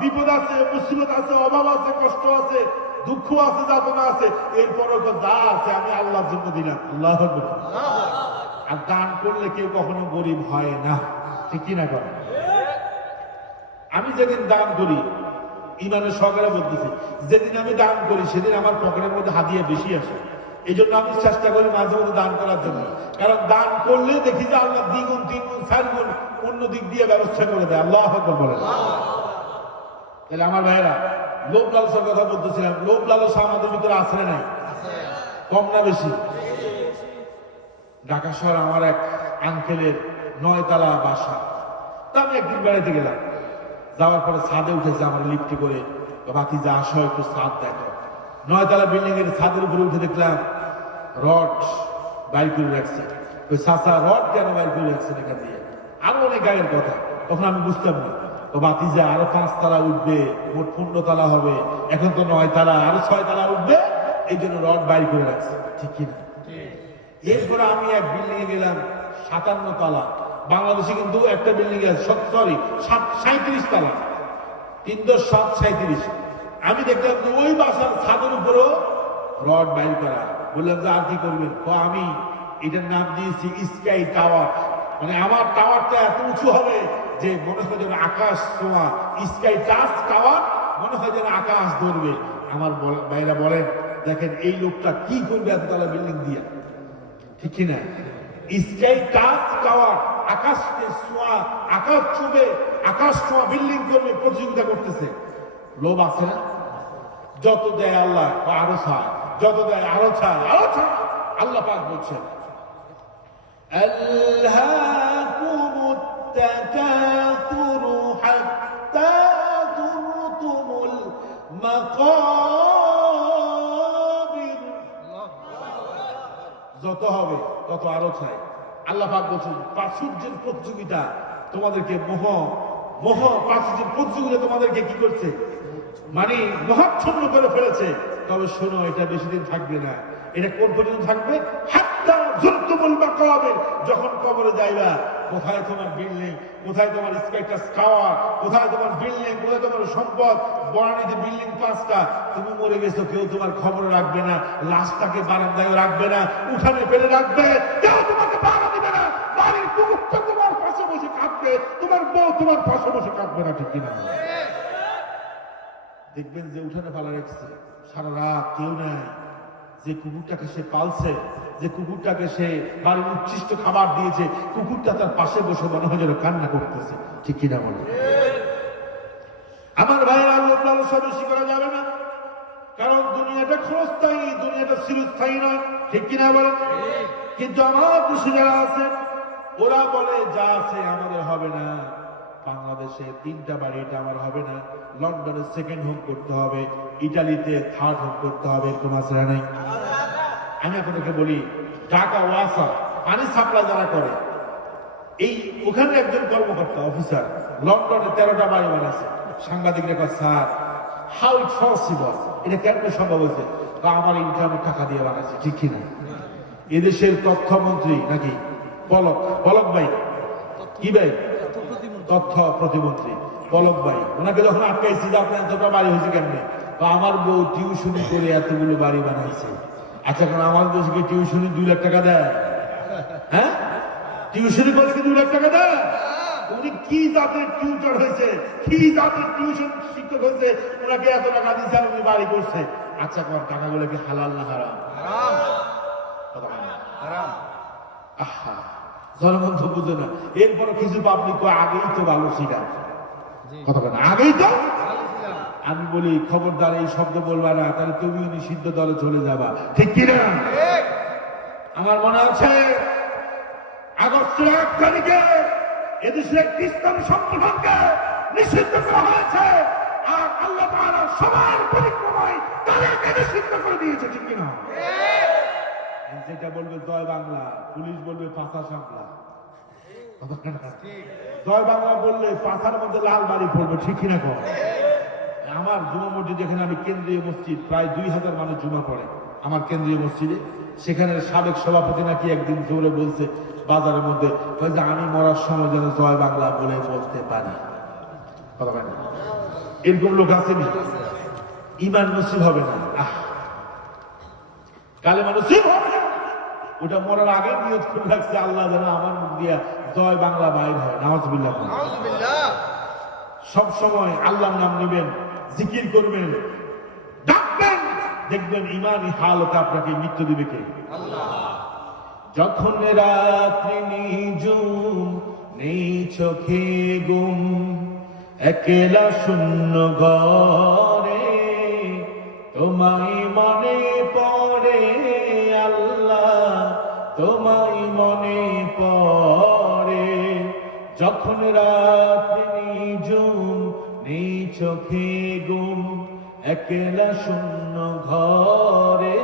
বিপদ আছে, মুসিবত আছে, অভাব আছে, কষ্ট আছে, দুঃখ আছে, যাতনা আছে, এরপরও তো যা আছে আমি আল্লাহর জন্য দিলাম। আল্লাহু আকবার। আর দান করলে কেউ কখনো গরিব হয় না, ঠিক কি না? করে আমি যেদিন দান করি, ইমানের সহকারে বলতেছি, যেদিন আমি দান করি সেদিন আমার পকেটের মধ্যে হাদিয়া বেশি আসে। এই জন্য আমি চেষ্টা করি মাঝে মধ্যে দান করার জন্য, কারণ দান করলে দেখি যে আল্লাহ 2 গুণ 3 গুণ 4 গুণ অন্য দিক দিয়ে ব্যবস্থা করে দেয়। আল্লাহু আকবার বলেন। তাহলে আমার ভাইয়েরা, লোভ লালসার কথা বলতেছিলাম, লোভ লালসা আমাদের ভিতরে আছে না নাই? কম না বেশি? ঢাকা শহর আমার এক আঙ্কেলের 9 তলা বাসা। তা আমি একদিন বেড়াতে গেলাম, যাওয়ার পরে ছাদে উঠেছে আমার লিফটে করে, বাকি যা আসো একটু ছাদ দেখো। 9 তলা বিল্ডিং এর ছাদের উপরে উঠে দেখলাম রড বাইর করে রাখছে। ওই চাচা রড কেন বাইর করে রাখছেন এখান দিয়ে? আরো অনেক গায়ের কথা, তখন আমি বুঝতাম না। তো বাতিজা আরো 5 তলা উঠবে, মোট 15 তলা হবে, এখন তো 9 তলা, আরো 6 তলা উঠবে, এই জন্য রড বাইর করে রাখছে, ঠিক কিনা? এরপরে আমি এক বিল্ডিং এ গেলাম 57 তলা। বাংলাদেশে কিন্তু একটা বিল্ডিং আছে, সরি 37 তলা, 3-7-37। আমি দেখলাম যে ওই বাসার ছাদের উপরও রড বাইর করা। বললাম যে আর কি করবেন? আমি এটার নাম দিয়েছি স্কাই টাওয়ার, মানে আমার টাওয়ারটা এত উঁচু হবে যে মনে হয় যেন আকাশ ছোঁয়া, স্কাই টাচ টাওয়ার, মনে হয় যেন আকাশ ধরবে। আমার ভাইরা বলেন, দেখেন এই লোকটা কি করবে এততলা বিল্ডিং দিয়া, ঠিক কিনা? স্কাই টাচ টাওয়ার, আকাশকে ছোঁয়া, আকাশ ছুবে, আকাশ ছোঁয়া বিল্ডিং করবে, প্রতিযোগিতা করতেছে। লোভ আছে না? যত দেয় আল্লাহ আরো চায়, যত দেয় আরো চায়, আরো চায়। আল্লাহ পাক বলছেন, আল্লাহকুমুত তাকাসুরু হাত্তা যুরতুমুল মাকাবির। যত হবে তত আরো চাই। আল্লাহ পাক বলছেন, প্রাচুর্যের প্রতিযোগিতা তোমাদেরকে প্রাচুর্যের প্রতিযোগিতা তোমাদেরকে কি করছে? মানে মহাচ্ছন্ন করে ফেলেছে। তবে শোনো, এটা বেশি দিন থাকবে না। এটা কোন পর্যন্ত থাকবে? হাত্তা যুরতুমুল মাকাবির, যখন কবরে যাইবা কোথায় তোমার বিল্ডিং, কোথায় তোমার স্পেক্টাস টাওয়ার, কোথায় তোমার বিল্ডিং, কোথায় তোমার সম্পদ? বনানীতে বিল্ডিং 5টা, তুমি মরে গেছো, কেউ তোমার খবর রাখবে না, লাশটাকে বারান্দায় রাখবে না, উঠানে ফেলে রাখবে, কেউ তোমাকে বাড়া দিবে না, বাড়ির কুকুরটা তোমার পাশে বসে কাঁদবে, তোমার বউ তোমার পাশে বসে কাঁদবে না, ঠিক কিনা? দেখবেন যে উঠানে পালা রেখেছে, সারা রাত কেউ নাই, যে কুকুরটাকে সে পালছে, যে কুকুরটাকে সে বাড়ির উচ্ছিষ্ট খাবার দিয়েছে, কুকুরটা তার পাশে বসে মনে হয় যেন কান্না করতেছে, ঠিক কিনা বলে? আমার ভাইয়েরা, লোভ লালসা বেশি করা যাবে না, কারণ দুনিয়াটা ক্ষণস্থায়ী, দুনিয়াটা চিরস্থায়ী নয়, ঠিক কিনা বলে? কিন্তু আমার দেশে যারা আছে ওরা বলে যা আছে আমাদের হবে না, বাংলাদেশে 3টা বাড়ি, এটা আমার হবে না, লন্ডনে 2nd হোম করতে হবে, ইটালিতে 3rd হোম করতে হবে, এরকম আছে না নাই? আমি আপনাকে বলি, ঢাকা ওয়াসা পানি সাপ্লাই যারা করে, এই ওখানে একজন কর্মকর্তা অফিসার লন্ডনে 13টা বাড়ি বানাচ্ছে। সাংবাদিকরা কয়, স্যার হাউ ইট পসিবল, এটা কেমন সম্ভব হয়েছে? আমার ইনকামের টাকা দিয়ে বানাচ্ছে, ঠিক কিনা? এদেশের তথ্যমন্ত্রী নাকি পলক, পলক ভাই, কি ভাই, তথ্য প্রতিমন্ত্রী পলক ভাই, ওনাকে যখন আটকাইছি যে আপনার এতটা বাড়ি হয়েছে কেমনে, আমার বউ টিউশনি করে এতগুলো বাড়ি বানাইছে। আচ্ছা, কারণ আমার দেশে কি টিউশনি 2 লাখ টাকা দেয়? হ্যাঁ, টিউশনি করে কি 2 লাখ টাকা দেয়? উনি কি জাতের টিউটর হয়েছে, কি জাতের টিউশন শিক্ষক হয়েছে, ওনাকে এত টাকা দিচ্ছে আর উনি বাড়ি করছে? আচ্ছা, কোন টাকাগুলো কি হালাল না হারাম? আহা, জনগণ তো বুঝে না। এরপর কিছু পাবলিক আগেই তো ভালো ছিল, কথা বলে আগেই তো। আমি বলি, খবরদার এই শব্দ বলবা না, তাহলে তুমিও নিষিদ্ধ দলে চলে যাবা, ঠিক কিনা? আমার মনে আছে আগস্টের 1 তারিখে এদেশের একটি ইসলামী সংগঠনকে নিষিদ্ধ করা হয়েছে, আর আল্লাহ তাআলা সবার পরিক্রমায় তাদেরকে নিষিদ্ধ করে দিয়েছে, ঠিক কিনা? যেটা বলবে জয় বাংলা, পুলিশ বলবে পাছা সামলা, জয় বাংলা বললে পাথার মধ্যে লাল বাড়ি পড়বে, ঠিক কিনা? কর আমার জুমা মসজিদ, যেখানে আমি কেন্দ্রীয় মসজিদ, প্রায় 2000 মানুষ জুমা পড়ে আমার কেন্দ্রীয় মসজিদে, সেখানে সাবেক সভাপতি নাকি একদিন জোরে বলছে বাজারের মধ্যে, আমি মরার সময় যেন জয় বাংলা বলে বলতে পারি। এরকম লোক আসেনি, ইমান নসিব হবে না, কালেমা নসিব হবে না, ওটা মরার আগে নিয়ত করে রাখছে, আল্লাহ যেন আমার মুখ দিয়া জয় বাংলা বাইর হয়, নাউজুবিল্লাহ। সব সময় আল্লাহর নাম নেবেন, জিকির করবেন, ডাকবেন, দেখবেন ইমানি হালতে আপনাকে মৃত্যু দিবে কে? আল্লাহ। যখন রাত্রি নিঝুম, নেই চোখে ঘুম, একলা শূন্য ঘরে, তোমায় মনে পড়ে আল্লাহ, তোমায় মনে পড়ে। যখন রাত্রি নিঝুম, নেই চোখে ঘুম, একলা শূন্য ঘরে,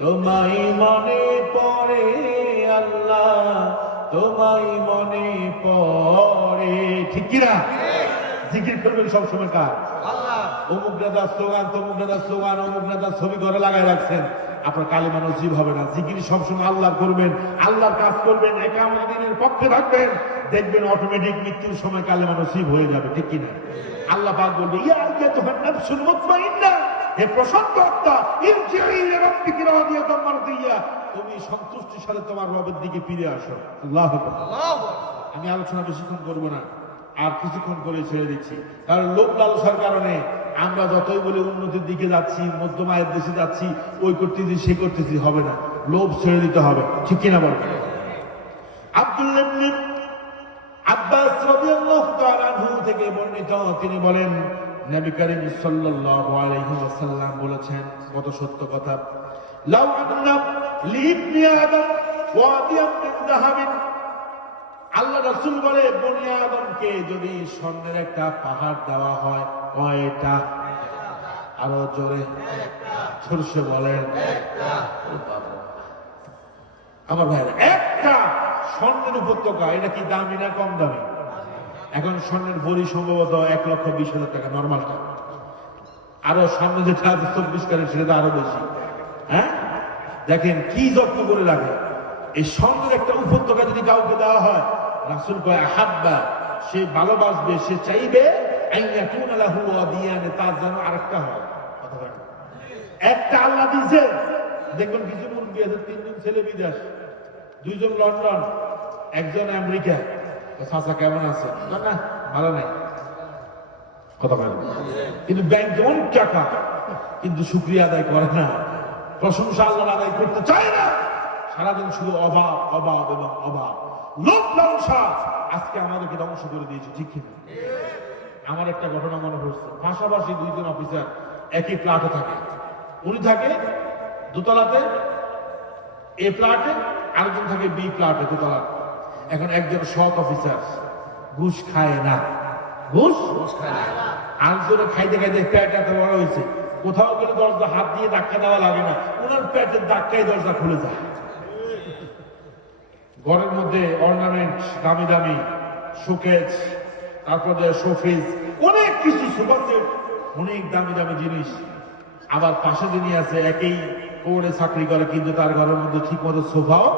তোমায় মনে পড়ে আল্লাহ, তোমায় মনে পড়ে, ঠিক কিনা? জিকির করবেন সবসময় কার? আল্লাহ। অমুক নেতার স্লোগান, তমুক নেতার স্লোগান, অমুক নেতার ছবি ঘরে লাগাই রাখছেন, আপনার কালিমা নসিব হবে না। জিকির সবসময় আল্লাহ করবেন, আল্লাহর কাজ করবেন, একামত দ্বীনের পক্ষে থাকবেন, দেখবেন অটোমেটিক মৃত্যুর সময় কালিমা নসিব হয়ে যাবে, ঠিক কিনা? আল্লাহ পাক বলবে, ইয়া আইয়াতুহান নাফসুল মুতমাইন্না, হে প্রশান্ত আত্মা, ইরজিই ইলা রাব্বিকি রাদিয়াতাম মারদিয়া, তুমি সন্তুষ্টির সাথে তোমার রবের দিকে ফিরে আসো। আল্লাহু আকবার। আমি আলোচনা বেশিক্ষণ করব না, আর কিছুক্ষণ করে ছেড়ে দিচ্ছি, কারণ লোভ লালসার কারণে আমরা যতই বলে উন্নতির দিকে যাচ্ছি, মধ্যম আয়ের দেশে যাচ্ছি, ওই করতেছি সে করতেছি, হবে না, লোভ ছেড়ে দিতে হবে, ঠিক কিনা বলেন? আব্দুল্লাহ ইবনে আব্বাস রাদিয়াল্লাহু তাআলা আনহু থেকে বর্ণিত, তিনি বলেন, নবী করিম সাল্লাল্লাহু আলাইহি ওয়াসাল্লাম বলেছেন, কত সত্য কথা, লাউ আন্না লিবনি আদম ওয়াদিয়াম মিন যাহাবিন, আল্লাহ রাসূল বলে, বনি আদমকে যদি স্বর্ণের একটা পাহাড় দেওয়া হয়, কয়টা? আরো জোরে সরষে বলেন, আমার ভাইরা, একটা স্বর্ণের উপত্যকা, এটা কি দামি না কম দামি? এখন স্বর্ণের ভরি সম্ভবত 1,20,000 টাকা নর্মালটা, আরো সামনে যেটা আছে 24 ক্যারেট, সেটা আরো বেশি। হ্যাঁ, দেখেন কি যত্ন করে রাখে। এই স্বর্ণের একটা উপত্যকা যদি কাউকে দেওয়া হয়, রাসূল কয় আহাব্বা, সে ভালোবাসবে, সে চাইবে আন ইয়াকুনা লাহু ওয়াদিয়ান, তার যেন আরেকটা হয়। কথা বলেন, একটা আল্লাহ দিয়েছে, দেখবেন কিছু মুরগি আছে, 3 জন ছেলে বিদেশ, 2 জন লন্ডন, 1 জন আমেরিকা। চাচা কেমন আছে? না না ভালো নাই। কথা বলেন, কিন্তু ব্যাংকে অনেক টাকা, কিন্তু শুকরিয়া আদায় করে না, প্রশংসা আল্লাহ আদায় করতে চায় না, সারাদিন শুধু অভাব অভাব এবং অভাব, লোক লালসা আজকে আমাদেরকে ধ্বংস করে দিয়েছে, ঠিক কিনা? আমার একটা ঘটনা মনে পড়ছে, পাশাপাশি 2 জন অফিসার একই ফ্ল্যাটে থাকে, উনি থাকে দোতলাতে এ ফ্ল্যাটে, আরেকজন থাকে বি ফ্ল্যাটে দোতলাতে। এখন একজন সৎ অফিসার ঘুষ খায় না, ঘুষ খায় না। আরেকজনে খাইতে খাইতে পেট এত বড় হয়েছে, কোথাও গেলে দরজা হাত দিয়ে ধাক্কা দেওয়া লাগে না, ওনার পেটের ধাক্কায় দরজা খুলে যায়। ঘরের মধ্যে অর্নামেন্ট দামি দামি, শোকেজ, তারপরে শোফিস, অনেক কিছু, সোফা সেট, অনেক দামি দামি জিনিস। আবার পাশে যিনি আছে একই কোর্টে চাকরি করে, কিন্তু তার ঘরের মধ্যে ঠিক মতো সোফাও।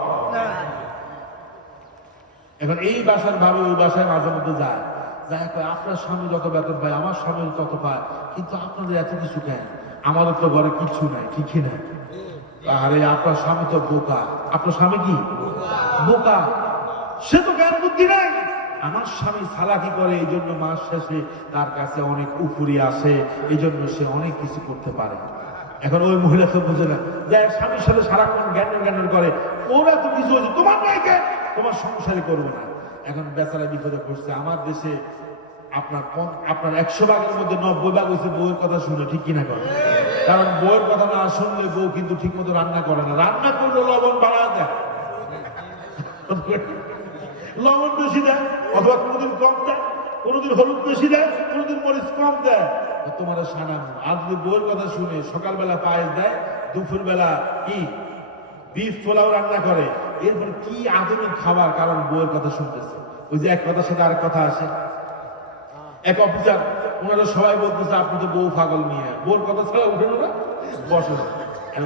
এখন এই বাসার ভাবে ওই বাসায় মাঝে মধ্যে যায়, যায় কয় আপনার স্বামী যত বেতন পায় আমার স্বামী তত পায়, কিন্তু আপনাদের এত কিছু কেন? আমাদের তো ঘরে কিছু নাই, ঠিকই না? আরে আপনার স্বামী তো বোকা। আপনার স্বামী কি বোকা? সে তো জ্ঞান বুদ্ধি নাই। আমার স্বামী চালাকি করে, এই জন্য মাস শেষে তার কাছে অনেক উপরি আসে, এই জন্য সে অনেক কিছু করতে পারে। এখন ওই মহিলা তো বুঝে না, যে স্বামীর সাথে সারাক্ষণ জ্ঞানের জ্ঞানের করে, ওরা তো কিছু হয়েছে, তোমার নাই কেন, তোমার সংসারই করবো না। এখন বেচারা বিপদে পড়ছে। আমার দেশে আপনার 100 ভাগের মধ্যে 90 ভাগ হয়েছে বউয়ের কথা শুনে, ঠিক কিনা করে? কারণ বউয়ের কথা না শুনলে বউ কিন্তু ঠিক মতো রান্না করে না, রান্না করলে লবণ বাড়া দেয়, লবণ বেশি দেয়, অথবা কোনোদিন কম দেয়, কোনোদিন হলুদ বেশি দেয়, কোনোদিন মরিচ কম দেয়। তোমার সানাম আজ যদি বউয়ের কথা শুনে সকালবেলা পায়েস দেয়, দুপুরবেলা কি বিফ পোলাও রান্না করে, এরপর কি আধুনিক খাবার, কারণ বউয়ের কথা শুনতেছে। ওই যে এক কথার সাথে আরেক কথা আসে। এক অফিসার, ওনারা সবাই বলতেছে আপনি তো বউ পাগল নিয়ে, বউর কথা ছাড়া উঠেন না, বসে না।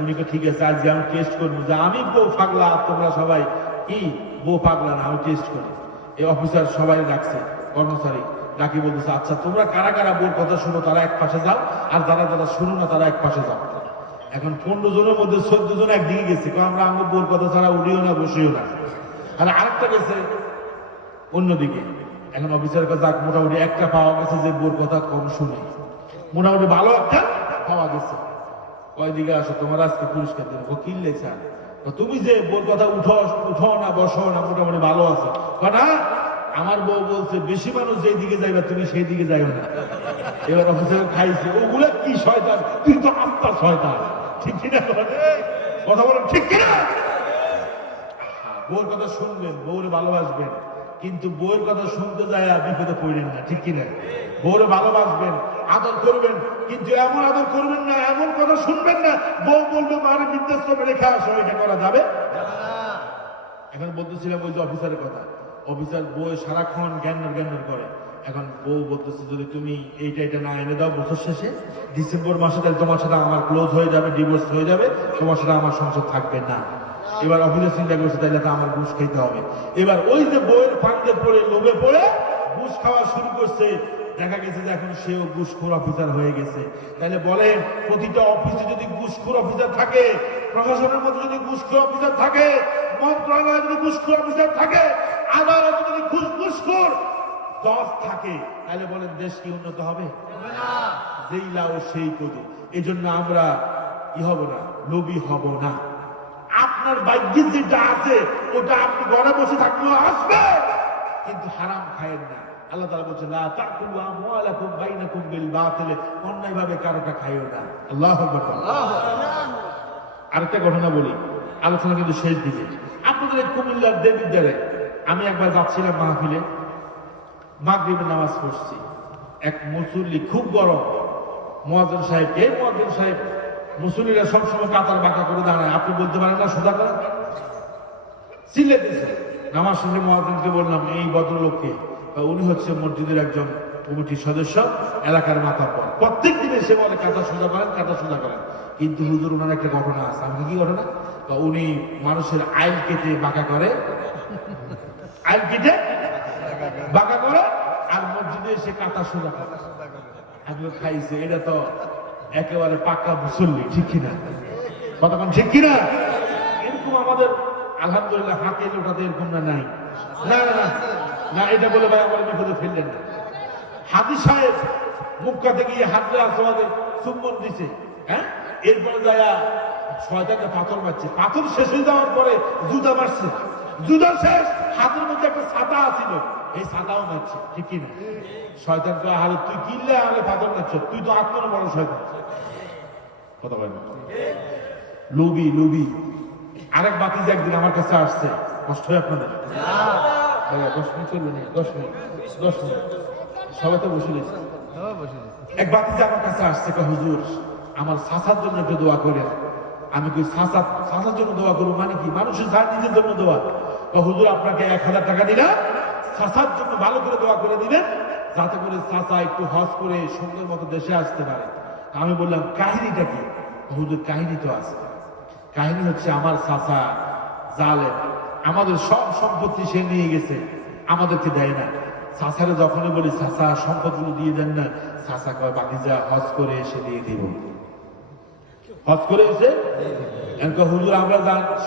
উনি ঠিক আছে, আজকে আমি টেস্ট করবো যে আমি বউ পাগলা, তোমরা সবাই কি বউ পাগলা না, আমি টেস্ট করি। এই অফিসার সবাই রাখছে, কর্মচারী ডাকি বলতেছে আচ্ছা তোমরা কারা কারা বউর কথা শুনো তারা এক পাশে যাও, আর যারা যারা শুনো না তারা এক পাশে যাও। এখন 15 জনের মধ্যে 14 জন একদিকে গেছে, আমরা আমার বউর কথা ছাড়া উঠিও না বসিও না, আর আরেকটা গেছে অন্যদিকে। এখন অফিসারের কাছে মোটামুটি একটা পাওয়া গেছে যে বউর কথা কম শুনে, মোটামুটি ভালো একটা পাওয়া গেছে। কয়দিকে আসো, তোমার আজকে পুরস্কার দেবো। কি লেখা, তুমি যে বউর কথা উঠো না বসো না, মোটামুটি ভালো আছে না। আমার বউ বলছে বেশি মানুষ যেই দিকে যাইবা তুমি সেই দিকে যাইও না। এবার অফিসার খাইছে, ওগুলা কি শয়তান, তুই তো আত্মা শয়তান, ঠিক কিনা? কথা বলেন ঠিক কিনা? বউর কথা শুনবেন, বউরে ভালোবাসবেন, কিন্তু বউয়ের কথা শুনতে যায় বিপদে পড়েন না, ঠিক কিনা? বউরে ভালোবাসবেন, আদর করবেন, কিন্তু এমন আদর করবেন না, এমন কথা শুনবেন না বউ বলবে মারে বৃদ্ধাশ্রমে রেখে আসো, এটা করা যাবে। এখন বলতেছিলাম ওই যে অফিসারের কথা, অফিসার বউ সারাক্ষণ জ্ঞান করে। এখন বউ বলতেছে যদি তুমি এইটা না এনে দাও বছর শেষে ডিসেম্বর মাসে, তাহলে তোমার সাথে আমার ক্লোজ হয়ে যাবে, ডিভোর্স হয়ে যাবে, তোমার সাথে আমার সংসার থাকবে না। এবার অফিসার চিন্তা করছে তাইলে তো আমার ঘুষ খেতে হবে। এবার ওই যে বউয়ের ফাঁদে পড়ে লোভে পড়ে ঘুষ খাওয়া শুরু করছে। দেখা গেছে যে এখন সেও ঘুষখোর অফিসার হয়ে গেছে। তাহলে বলেন প্রতিটা অফিসে যদি ঘুষখোর অফিসার থাকে, প্রশাসনের মধ্যে যদি ঘুষখোর অফিসার থাকে, মন্ত্রণালয়ে যদি ঘুষখোর অফিসার থাকে, আদালতে যদি ঘুষখোর জজ থাকে, তাহলে বলেন দেশ কি উন্নত হবে? যেই লাও সেই কদু। এই জন্য আমরা কি হব না, লোভী হব না। আপনার ভাগ্যে যেটা আছে ওটা আপনি ঘরে বসে থাকলেও আসবে, কিন্তু হারাম খায়েন না। আল্লাহ তাআলা বলছেন লা তাকুলু আমওয়ালাকুম বাইনাকুম বিল বাতিল, অন্যায় ভাবে কারোটা খাইও না। আল্লাহু আকবার। আরেকটা ঘটনা বলি, আলোচনা কিন্তু শেষ দিকে। আপনাদের কুমিল্লার দেবিদ্বারে আমি একবার যাচ্ছিলাম মাহফিলে, মাগরিবের নামাজ পড়ছি। এক মুসল্লি খুব বড় মুয়াজ্জিন সাহেব, কে মুয়াজ্জিন সাহেব? মুসল্লিরা সবসময় কাতার বাঁকা করে দাঁড়ায়, আপনি বলতে পারেন না সোজা করেন, সিলেটেছে। নামাজ শেষে মুয়াজ্জিনকে বললাম এই ভদ্রলোককে, উনি হচ্ছে মসজিদের একজন কমিটির সদস্য, এলাকার মাতাব্বর, প্রত্যেক দিন এসে বলে কাঁথা সোজা করেন, কাঁথা সোজা করেন। কিন্তু হুজুর ওনার একটা ঘটনা আছে। আমি কি ঘটনা? উনি মানুষের আইল কেটে বাঁকা করে, আইল কেটে সে কাটা সোজা খাবে। আমি খাইছে, এটা তো একেবারে পাক্কা মুসল্লি, ঠিক কিনা? কতক্ষণ ঠিক কিনা? এরকম আমাদের আলহামদুলিল্লাহ হাতে লোটাতে এরকম না নাই। না না না না, এটা বলে ভাই আমার বিপদে ফেললেন না। হাদি সাহেব মুক্কাতে গিয়ে হাতে আসোয়াদে চুম্বন দিছে, হ্যাঁ, এরপরে যায় শয়তানকে পাথর মারছে। পাথর শেষ হয়ে যাওয়ার পরে জুতা মারছে, জুতা শেষ, হাতের মধ্যে একটা ছাতা আছিল, এই ছাতাও মারছে, ঠিক কিনা? শয়তান কয়, আরে তুই কিনলে আরে পাথর মারছ, তুই তো আত্মর বড় শয়তান। কথা বলেন, লোভী লোভী। আরেক বাতিজ একদিন আমার কাছে আসছে, কষ্ট হয় আপনাদের? 10 মিনিট চলবে না, 10 মিনিট, 10 মিনিট, সবাই তো বসে রয়েছে। এক বাতিজা আমার কাছে আসছে, কয় হুজুর আমার চাচার জন্য একটু দোয়া করেন। আমি কই চাচার জন্য দোয়া করবো মানে কি? মানুষের যার নিজের জন্য দোয়া। কয় হুজুর আপনাকে 1000 টাকা দিলাম, চাচার জন্য ভালো করে দোয়া করে দিবেন, যাতে করে চাচা একটু হজ করে সুন্দর মতো দেশে আসতে পারে। আমি বললাম কাহিনীটা কি? হুজুর কাহিনী তো আছে। কাহিনী হচ্ছে আমার চাচা জালেম, আমাদের সব সম্পত্তি সে নিয়ে গেছে, আমাদেরকে দেয় না। চাচারে যখনই বলি চাচা সম্পদগুলো দিয়ে দেন না, চাচা কয় বাকি যা হজ করে এসে দিয়ে দিব। হজ করে এসে হুজুর আমরা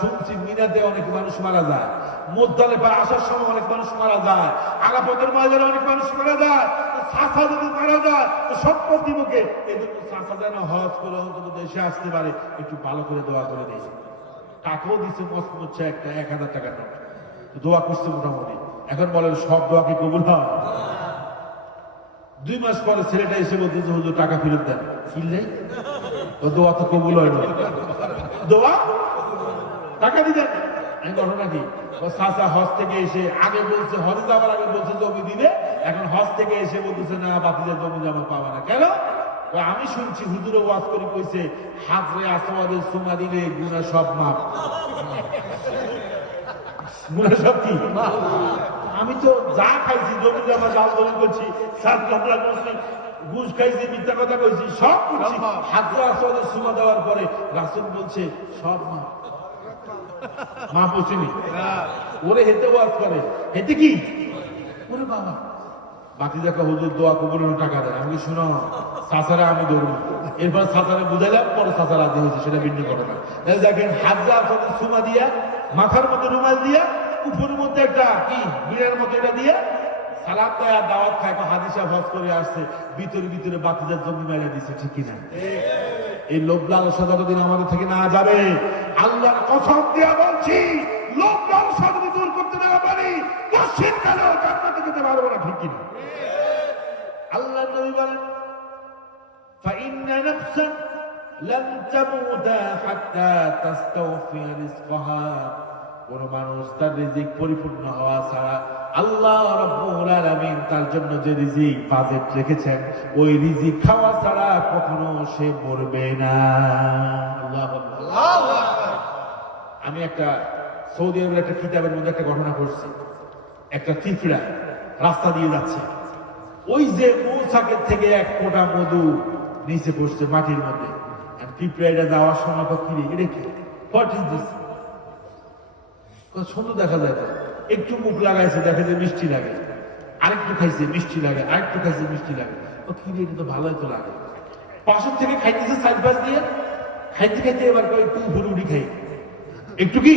শুনছি মিনাতে অনেক মানুষ মারা যায়, মুজদালিফা আসার সময় অনেক মানুষ মারা যায়, আরাফাতের ময়দানে অনেক মানুষ মারা যায়, চাচা যদি মারা যায় তো সম্পদ দিব কে? এজন্য চাচা যেন হজ করে অন্তত দেশে আসতে পারে, একটু ভালো করে দোয়া করে দিয়েছে। টাকাও দিচ্ছে মস্ত হচ্ছে একটা 1000 টাকা নোট, দোয়া করছে মোটামুটি। এখন বলেন সব দোয়া কি কবুল হয়? 2 মাস পরে ছেলেটা এসে বলতেছে হুজুর টাকা ফেরত দেন। কিনলে দোয়া তো কবুল হয় না, দোয়া টাকা দিতেন। আমি ঘটনা কি? ও চাচা হজ থেকে এসে আগে বলছে, হজে যাওয়ার আগে বলছে জমি দিবে, এখন হজ থেকে এসে বলতেছে না বাতিলের জমি জমা পাওয়া না। কেন? আমি শুনছি হুজুরে ওয়াজ করে কইছে হাজরে আসওয়াদের সুমা দিলে গুনাহ সব মাপ। গুনাহ সব কি? আমি তো যা খাইছি, জমি জমা জাল দলিল করছি, সাত কাপড়া করছি, ঘুষ খাইছি, মিথ্যা কথা কইছি, সব করছি, হাজরে আসওয়াদের সুমা দেওয়ার পরে রাসূল বলছে সব মাপ। মা পৌঁছিনি ওরে হেতে ওয়াজ করে, হেতে কি ওরে বাবা। বাকি দেখা হুজুর দোয়া কবুলের টাকা দেয়। আমি শুনো চাচারা আমি ধরবো, এরপর চাচারা বুঝাইলাম, পরে চাচা রাজি হয়েছে, সেটা ভিন্ন ঘটনা। দেখেন হাজরা সুমা দিয়া, মাথার মধ্যে রুমাল দিয়া, উপরের মধ্যে একটা কি বিড়ার মতো এটা দিয়ে সালাদ দেয় আর দাওয়াত খায়। হাদিসা হজ করে আসছে, ভিতরে ভিতরে বাতিজার জমি মেলে দিচ্ছে, ঠিক কিনা? এই লোভ লালসা যতদিন আমাদের থেকে না যাবে, আল্লাহর কসম দিয়া বলছি, লোভ লালসা যদি দূর করতে না পারি, কশিন কালেও জান্নাতে যেতে পারবো না, ঠিক কিনা? আল্লাহ নবী বলেন ফাইন্না নাফসান লান তামুতা হাত্তা তাস্তাওফিয়া রিজকাহা। কোন মানুষ তার রিজিক পরিপূর্ণ হওয়া ছাড়া আল্লাহ রাব্বুল আলামিন তার জন্য যে রিজিক বাজেট রেখেছেন, ওই রিজিক খাওয়া ছাড়া কখনো সে মরবে না। আল্লাহু আকবার। আমি একটা সৌদি আরবের একটা কিতাবের মধ্যে একটা ঘটনা পড়ছি। একটা পিঁপড়া রাস্তা দিয়ে যাচ্ছে, ওই যে মৌচাকের থেকে এক ফোঁটা মধু নিচে পড়ছে মাটির মধ্যে। আর পিঁপড়া এটা যাওয়ার সময় কিরে এটা কি, হোয়াট ইজ দিস? সুন্দর দেখা যায় তো, একটু মুখ লাগাইছে, দেখা যায় মিষ্টি লাগে, আরেকটু খাইছে মিষ্টি লাগে, আরেকটু খাইছে মিষ্টি লাগে, ও কিরে এটা তো ভালোই তো লাগে। পাশের থেকে খাইতেছে সাইড পাশ দিয়ে, খাইতে খাইতে এবার একটু উপরে উঠি খাই, একটু কি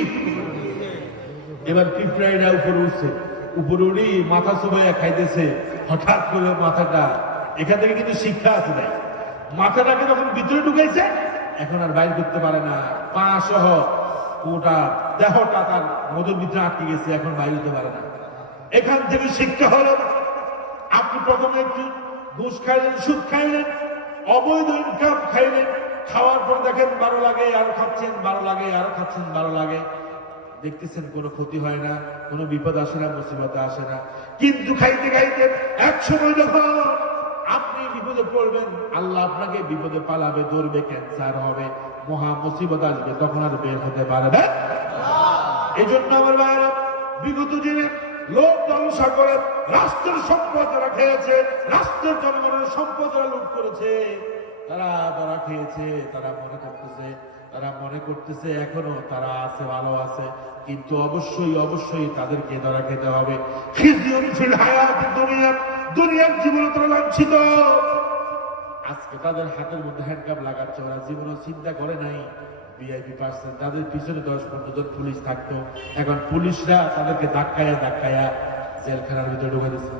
এবার পিঁপড়া এটা উপরে উঠছে, উপরে উঠি মাথা চুবাইয়া খাইতেছে। হঠাৎ করে মাথাটা, এখান থেকে কিন্তু শিক্ষা আছে তাই, মাথাটাকে যখন ভিতরে ঢুকেছে এখন আর বাইর করতে পারে না, পা সহ ওটা দেহটা তার মধুর ভিতরে আটকে গেছে, এখন বাইর হতে পারে না। এখান থেকে শিক্ষা হলো, আপনি প্রথমে একটু ঘুষ খাইলেন, সুদ খাইলেন, অবৈধ ইনকাম খাইলেন, খাওয়ার পর দেখেন ভালো লাগে, আরো খাচ্ছেন, ভালো লাগে, আরো খাচ্ছেন, ভালো লাগে, দেখতেছেন কোনো ক্ষতি হয় না, কোনো বিপদ আসে না, মুসিবত আসে না। কিন্তু খাইতে খাইতে এক সময় যখন আপনি বিপদে পড়বেন, আল্লাহ আপনাকে বিপদে পালাবে, ধরবে, ক্যান্সার হবে, মহা মুসিবত আসবে, তখন আর বের হতে পারবে। এই জন্য আমার ভাইয়েরা, বিগত দিনে লোক লালসা করে রাষ্ট্রের সম্পদ যারা খেয়েছে, রাষ্ট্রের জনগণের সম্পদ যারা লুট করেছে, তারা ধরা খেয়েছে, তারা মনে করতেছে এখনো তারা আছে, ভালো আছে, কিন্তু অবশ্যই অবশ্যই তাদেরকে ধরা খেতে হবে। খিজিয়ুন ফিল হায়াতিদ দুনিয়া দুনিয়ার জীবনে তারা লাঞ্ছিত। আজকে তাদের হাতের মধ্যে হ্যান্ডকাপ লাগাচ্ছে, ওরা জীবনে চিন্তা করে নাই ভিআইপি পার্সন, তাদের পিছনে 10-15 জন পুলিশ থাকতো, এখন পুলিশরা তাদেরকে ধাক্কায়া ধাক্কায়া জেলখানার ভিতরে ঢুকে দিচ্ছে।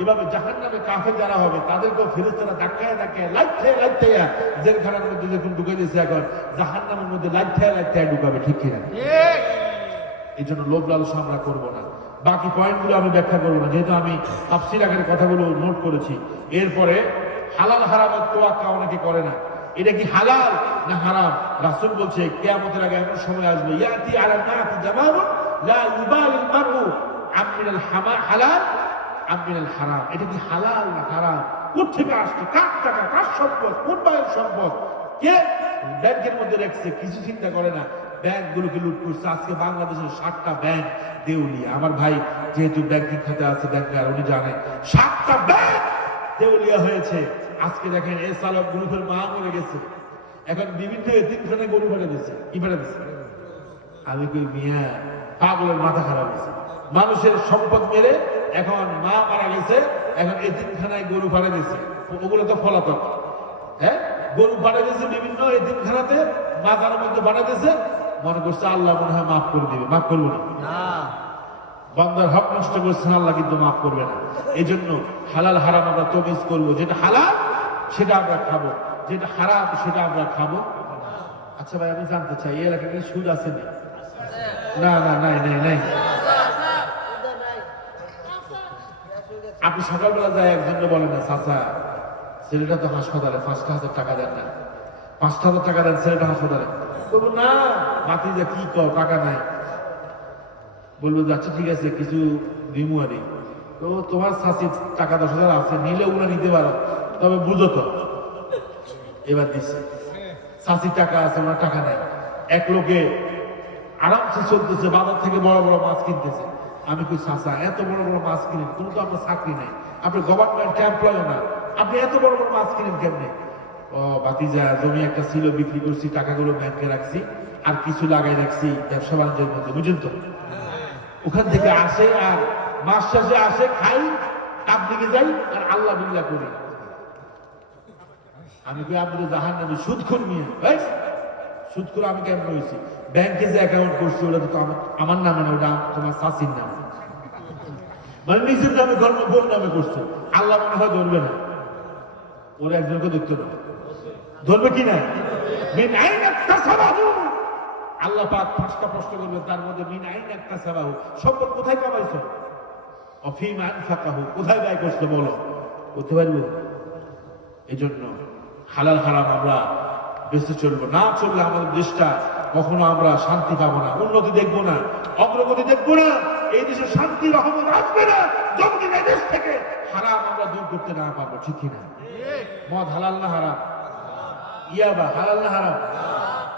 এভাবে জাহান্নামে কাফের যারা হবে তাদেরকেও ফেরেশতারা ধাক্কায়া ধাক্কায়া লাইঠায়া জেলখানার মধ্যে যখন ঢুকে দিয়েছে, এখন জাহান্নামের মধ্যে লাইঠায়া ঢুকাবে, ঠিক কিনা? এই জন্য লোভ লালসা আমরা করবো না। বাকি পয়েন্টগুলো আমি ব্যাখ্যা করবো না, যেহেতু আমি তাফসীর আকারে কথাগুলো নোট করেছি। এরপরে হালাল হারামের তোয়াক্কা অনেকে করে না, এটা কি হালাল না হারাম? রাসূল বলছে কিয়ামতের আগে এমন সময় আসবে, ইয়াতি আলা নাসি জামানুন লা ইউবালিল মারউ আমিনাল হালাল আমিনাল হারাম। এটা কি হালাল না হারাম? কোথেকে আসছে, কার টাকা, কার সম্পদ, কোন ভাইয়ের সম্পদ, কে ব্যাংকের মধ্যে রাখছে, কিছু চিন্তা করে না, ব্যাংকগুলোকে লুট করছে। আজকে বাংলাদেশের 7টা ব্যাংক দেউলিয়া। আমার ভাই যেহেতু ব্যাংকিং খাতে আছে, ব্যাংকার, উনি জানেন 7টা ব্যাংক দেউলিয়া হয়েছে। আজকে দেখেন এই চালক গ্রুপের মা মরে গেছে, এখন বিভিন্ন এতিমখানায় গরু ফেলে দিচ্ছে। কি ফেলে দিচ্ছে? আমি কই মিয়া, পাগলের মাথা খারাপ হয়েছে। মানুষের সম্পদ মেরে এখন মা মারা গেছে, এখন এতিমখানায় গরু ফাড়ে দিচ্ছে। ওগুলো তো ফলাতক। হ্যাঁ, গরু ফাড়ে দিয়েছে বিভিন্ন এতিমখানাতে, মাথার মধ্যে বাড়া দিয়েছে, মনে করছে আল্লাহ মনে হয় মাফ করে দিবে। মাফ করবো না, বান্দার হক নষ্ট করছেন, আল্লাহ কিন্তু মাফ করবে না। এই জন্য হালাল হারাম আমরা তমিজ করবো। যেটা হালাল সেটা আমরা খাবো, যেটা হারাম সেটা আমরা খাবো। আচ্ছা ভাই, আমি জানতে চাই এই এলাকায় কি সুদ আছে না? না না, নাই নাই নাই। আপনি সকালবেলা যায় একজনকে বলেন না, চাচা ছেলেটা তো হাসপাতালে, 5,000 টাকা দেন না, 5,000 টাকা দেন, ছেলেটা হাসপাতালে। বলবো না, মাতি যা কি কর, টাকা নাই। বলবো আচ্ছা ঠিক আছে, কিছু দিমু আনি। তো তোমার শাশির টাকা 10,000 আছে, নিলে ওগুলো নিতে পারো, তবে বুঝো তো। এবার দিচ্ছে, শাশির টাকা আছে, ওনার টাকা নেই। এক লোকে আরামসে চলতেছে, বাজার থেকে বড় বড় মাছ কিনতেছে। আমি কই চাচা, এত বড় বড় মাছ কিনেন, কোনো তো আপনার চাকরি নাই, আপনি গভর্নমেন্ট এমপ্লয় না, আপনি এত বড় বড় মাছ কিনেন কেমনে? ও বাতিজা, জমি একটা ছিল, বিক্রি করছি, টাকাগুলো ব্যাংকে রাখছি, আর কিছু লাগাই রাখছি ব্যবসা বাণিজ্যের মধ্যে, বুঝেন তো? ওখান থেকে আসে, আর মাস শেষে আসে, খাই, তার দিকে যাই, আর আল্লাহ বিল্লাহ করি। আমি কই আপনি তো জাহান্নামী সুদখোর নিয়ে, সুদখোর আমি কেমন হয়েছি? ব্যাংকে যে অ্যাকাউন্ট করছি ওটা তো আমার নামে না, ওটা তোমার শাশির নামে, মানে নিজের নামে, বোন নামে করছো। আল্লাহ মনে হয় ধরবে না, ওরা একজনকে দেখতে না, ধরবে কিনা? আল্লাহ পাক 5টা প্রশ্ন করবেন, তার মধ্যে মিন আইন একটা সাবাহু, সম্পদ কোথায় কামাইছো, অফিমা আনফাকাহু, কোথায় ব্যয় করছো বলো, বলতে পারবো? এই জন্য হালাল হারাম আমরা বেঁচে চলবো, না চললে আমাদের দেশটা কখনো আমরা শান্তি পাবো না, উন্নতি দেখবো না, অগ্রগতি দেখবো না, এই দেশে শান্তি রহমত আসবে না যতদিন এই দেশ থেকে হারাম আমরা দূর করতে না পারবো, ঠিক কিনা? মদ হালাল না হারাম? ইয়াবা হালাল না হারাম?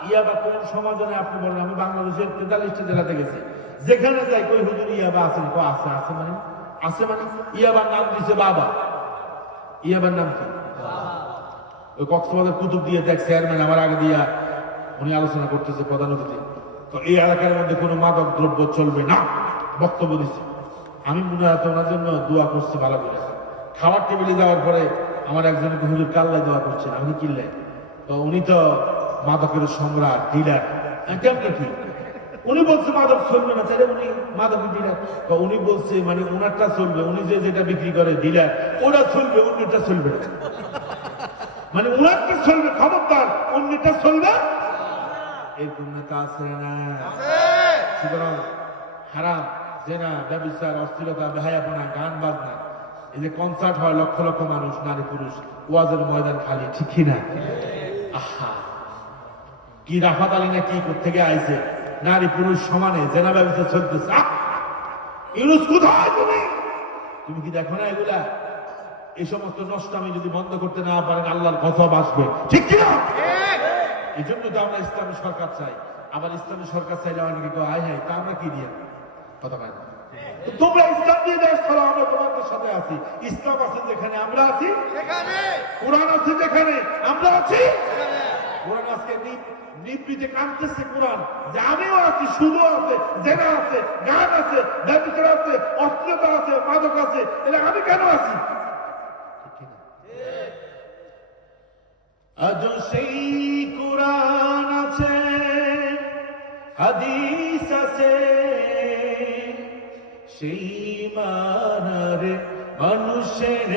ইয়াবা কোন সমাজনে আপনি বলেন? আমি বাংলাদেশের 43টা জেলাতে গেছি, যেখানে যাই কই হুজুর ইয়াবা আছে, আছে আছে মানে আছে মানে ইয়াবার নাম দিছে বাবা। ইয়াবার নাম কি? ওই কক্সবাজার কুতুব দিয়ে এক চেয়ারম্যান আমার আগে দিয়া উনি আলোচনা করতেছে প্রধান অতিথি, তো এই এলাকার মধ্যে কোনো মাদক দ্রব্য চলবে না বক্তব্য দিচ্ছে। আমি মনে হয় ওনার জন্য দোয়া করছি ভালো করে। খাবার টেবিলে যাওয়ার পরে আমার একজনকে হুজুর কাল্লায় দোয়া করছেন, আমি কিনলেন, তো উনি তো মাদকের সম্রাট, ডিলার, কেমন কি? উনি বলছে মাদক চলবে না, তাহলে উনি মাদকের ডিলার। তো উনি বলছে মানে ওনারটা চলবে, উনি যে যেটা বিক্রি করে ডিলার, ওরা চলবে, অন্যটা চলবে না। মানে ওনারটা চলবে, খবরদার, অন্যটা চলবে, এরকম নেতা আছে না? সুতরাং হারাম, জেনা, ব্যভিচার, অস্থিরতা, বেহায়াপনা, গান বাজনা, এই যে কনসার্ট হয়, লক্ষ লক্ষ মানুষ, নারী পুরুষ, ওয়াজের ময়দান খালি, ঠিক কিনা? আহা, কি রাফাত আলী না কি থেকে আইছে, নারী পুরুষ সমানে জেনা ব্যবস্থা চলতেছে। ইউনুস কোথায় তুমি? তুমি কি দেখো না এগুলা? এই সমস্ত নষ্টামি যদি বন্ধ করতে না পারেন, আল্লাহর গজব আসবে, ঠিক কিনা? এই জন্য তো আমরা ইসলামী সরকার চাই। আবার ইসলামী সরকার চাইলে অনেকে কেউ আয় হাই, তা আমরা কি দিয়ে কথা পাই না। তোমরা ইসলাম দিয়ে দেশ ছাড়া, আমরা তোমাদের সাথে আছি। ইসলাম আছে যেখানে আমরা আছি, কোরআন আছে যেখানে আমরা আছি, কোরআন আজকে নিবৃতে কাঁদতেছে কোরআন যে আমিও আছি, সুদও আছে, জেনা আছে, গান আছে, ব্যবচার আছে, অশ্লীলতা আছে, মাদক আছে, তাহলে আমি কেন আছি? ঠিক কিনা? আজ সেই কোরআন আছে, হাদিস আছে, সেই মানারে মানুষের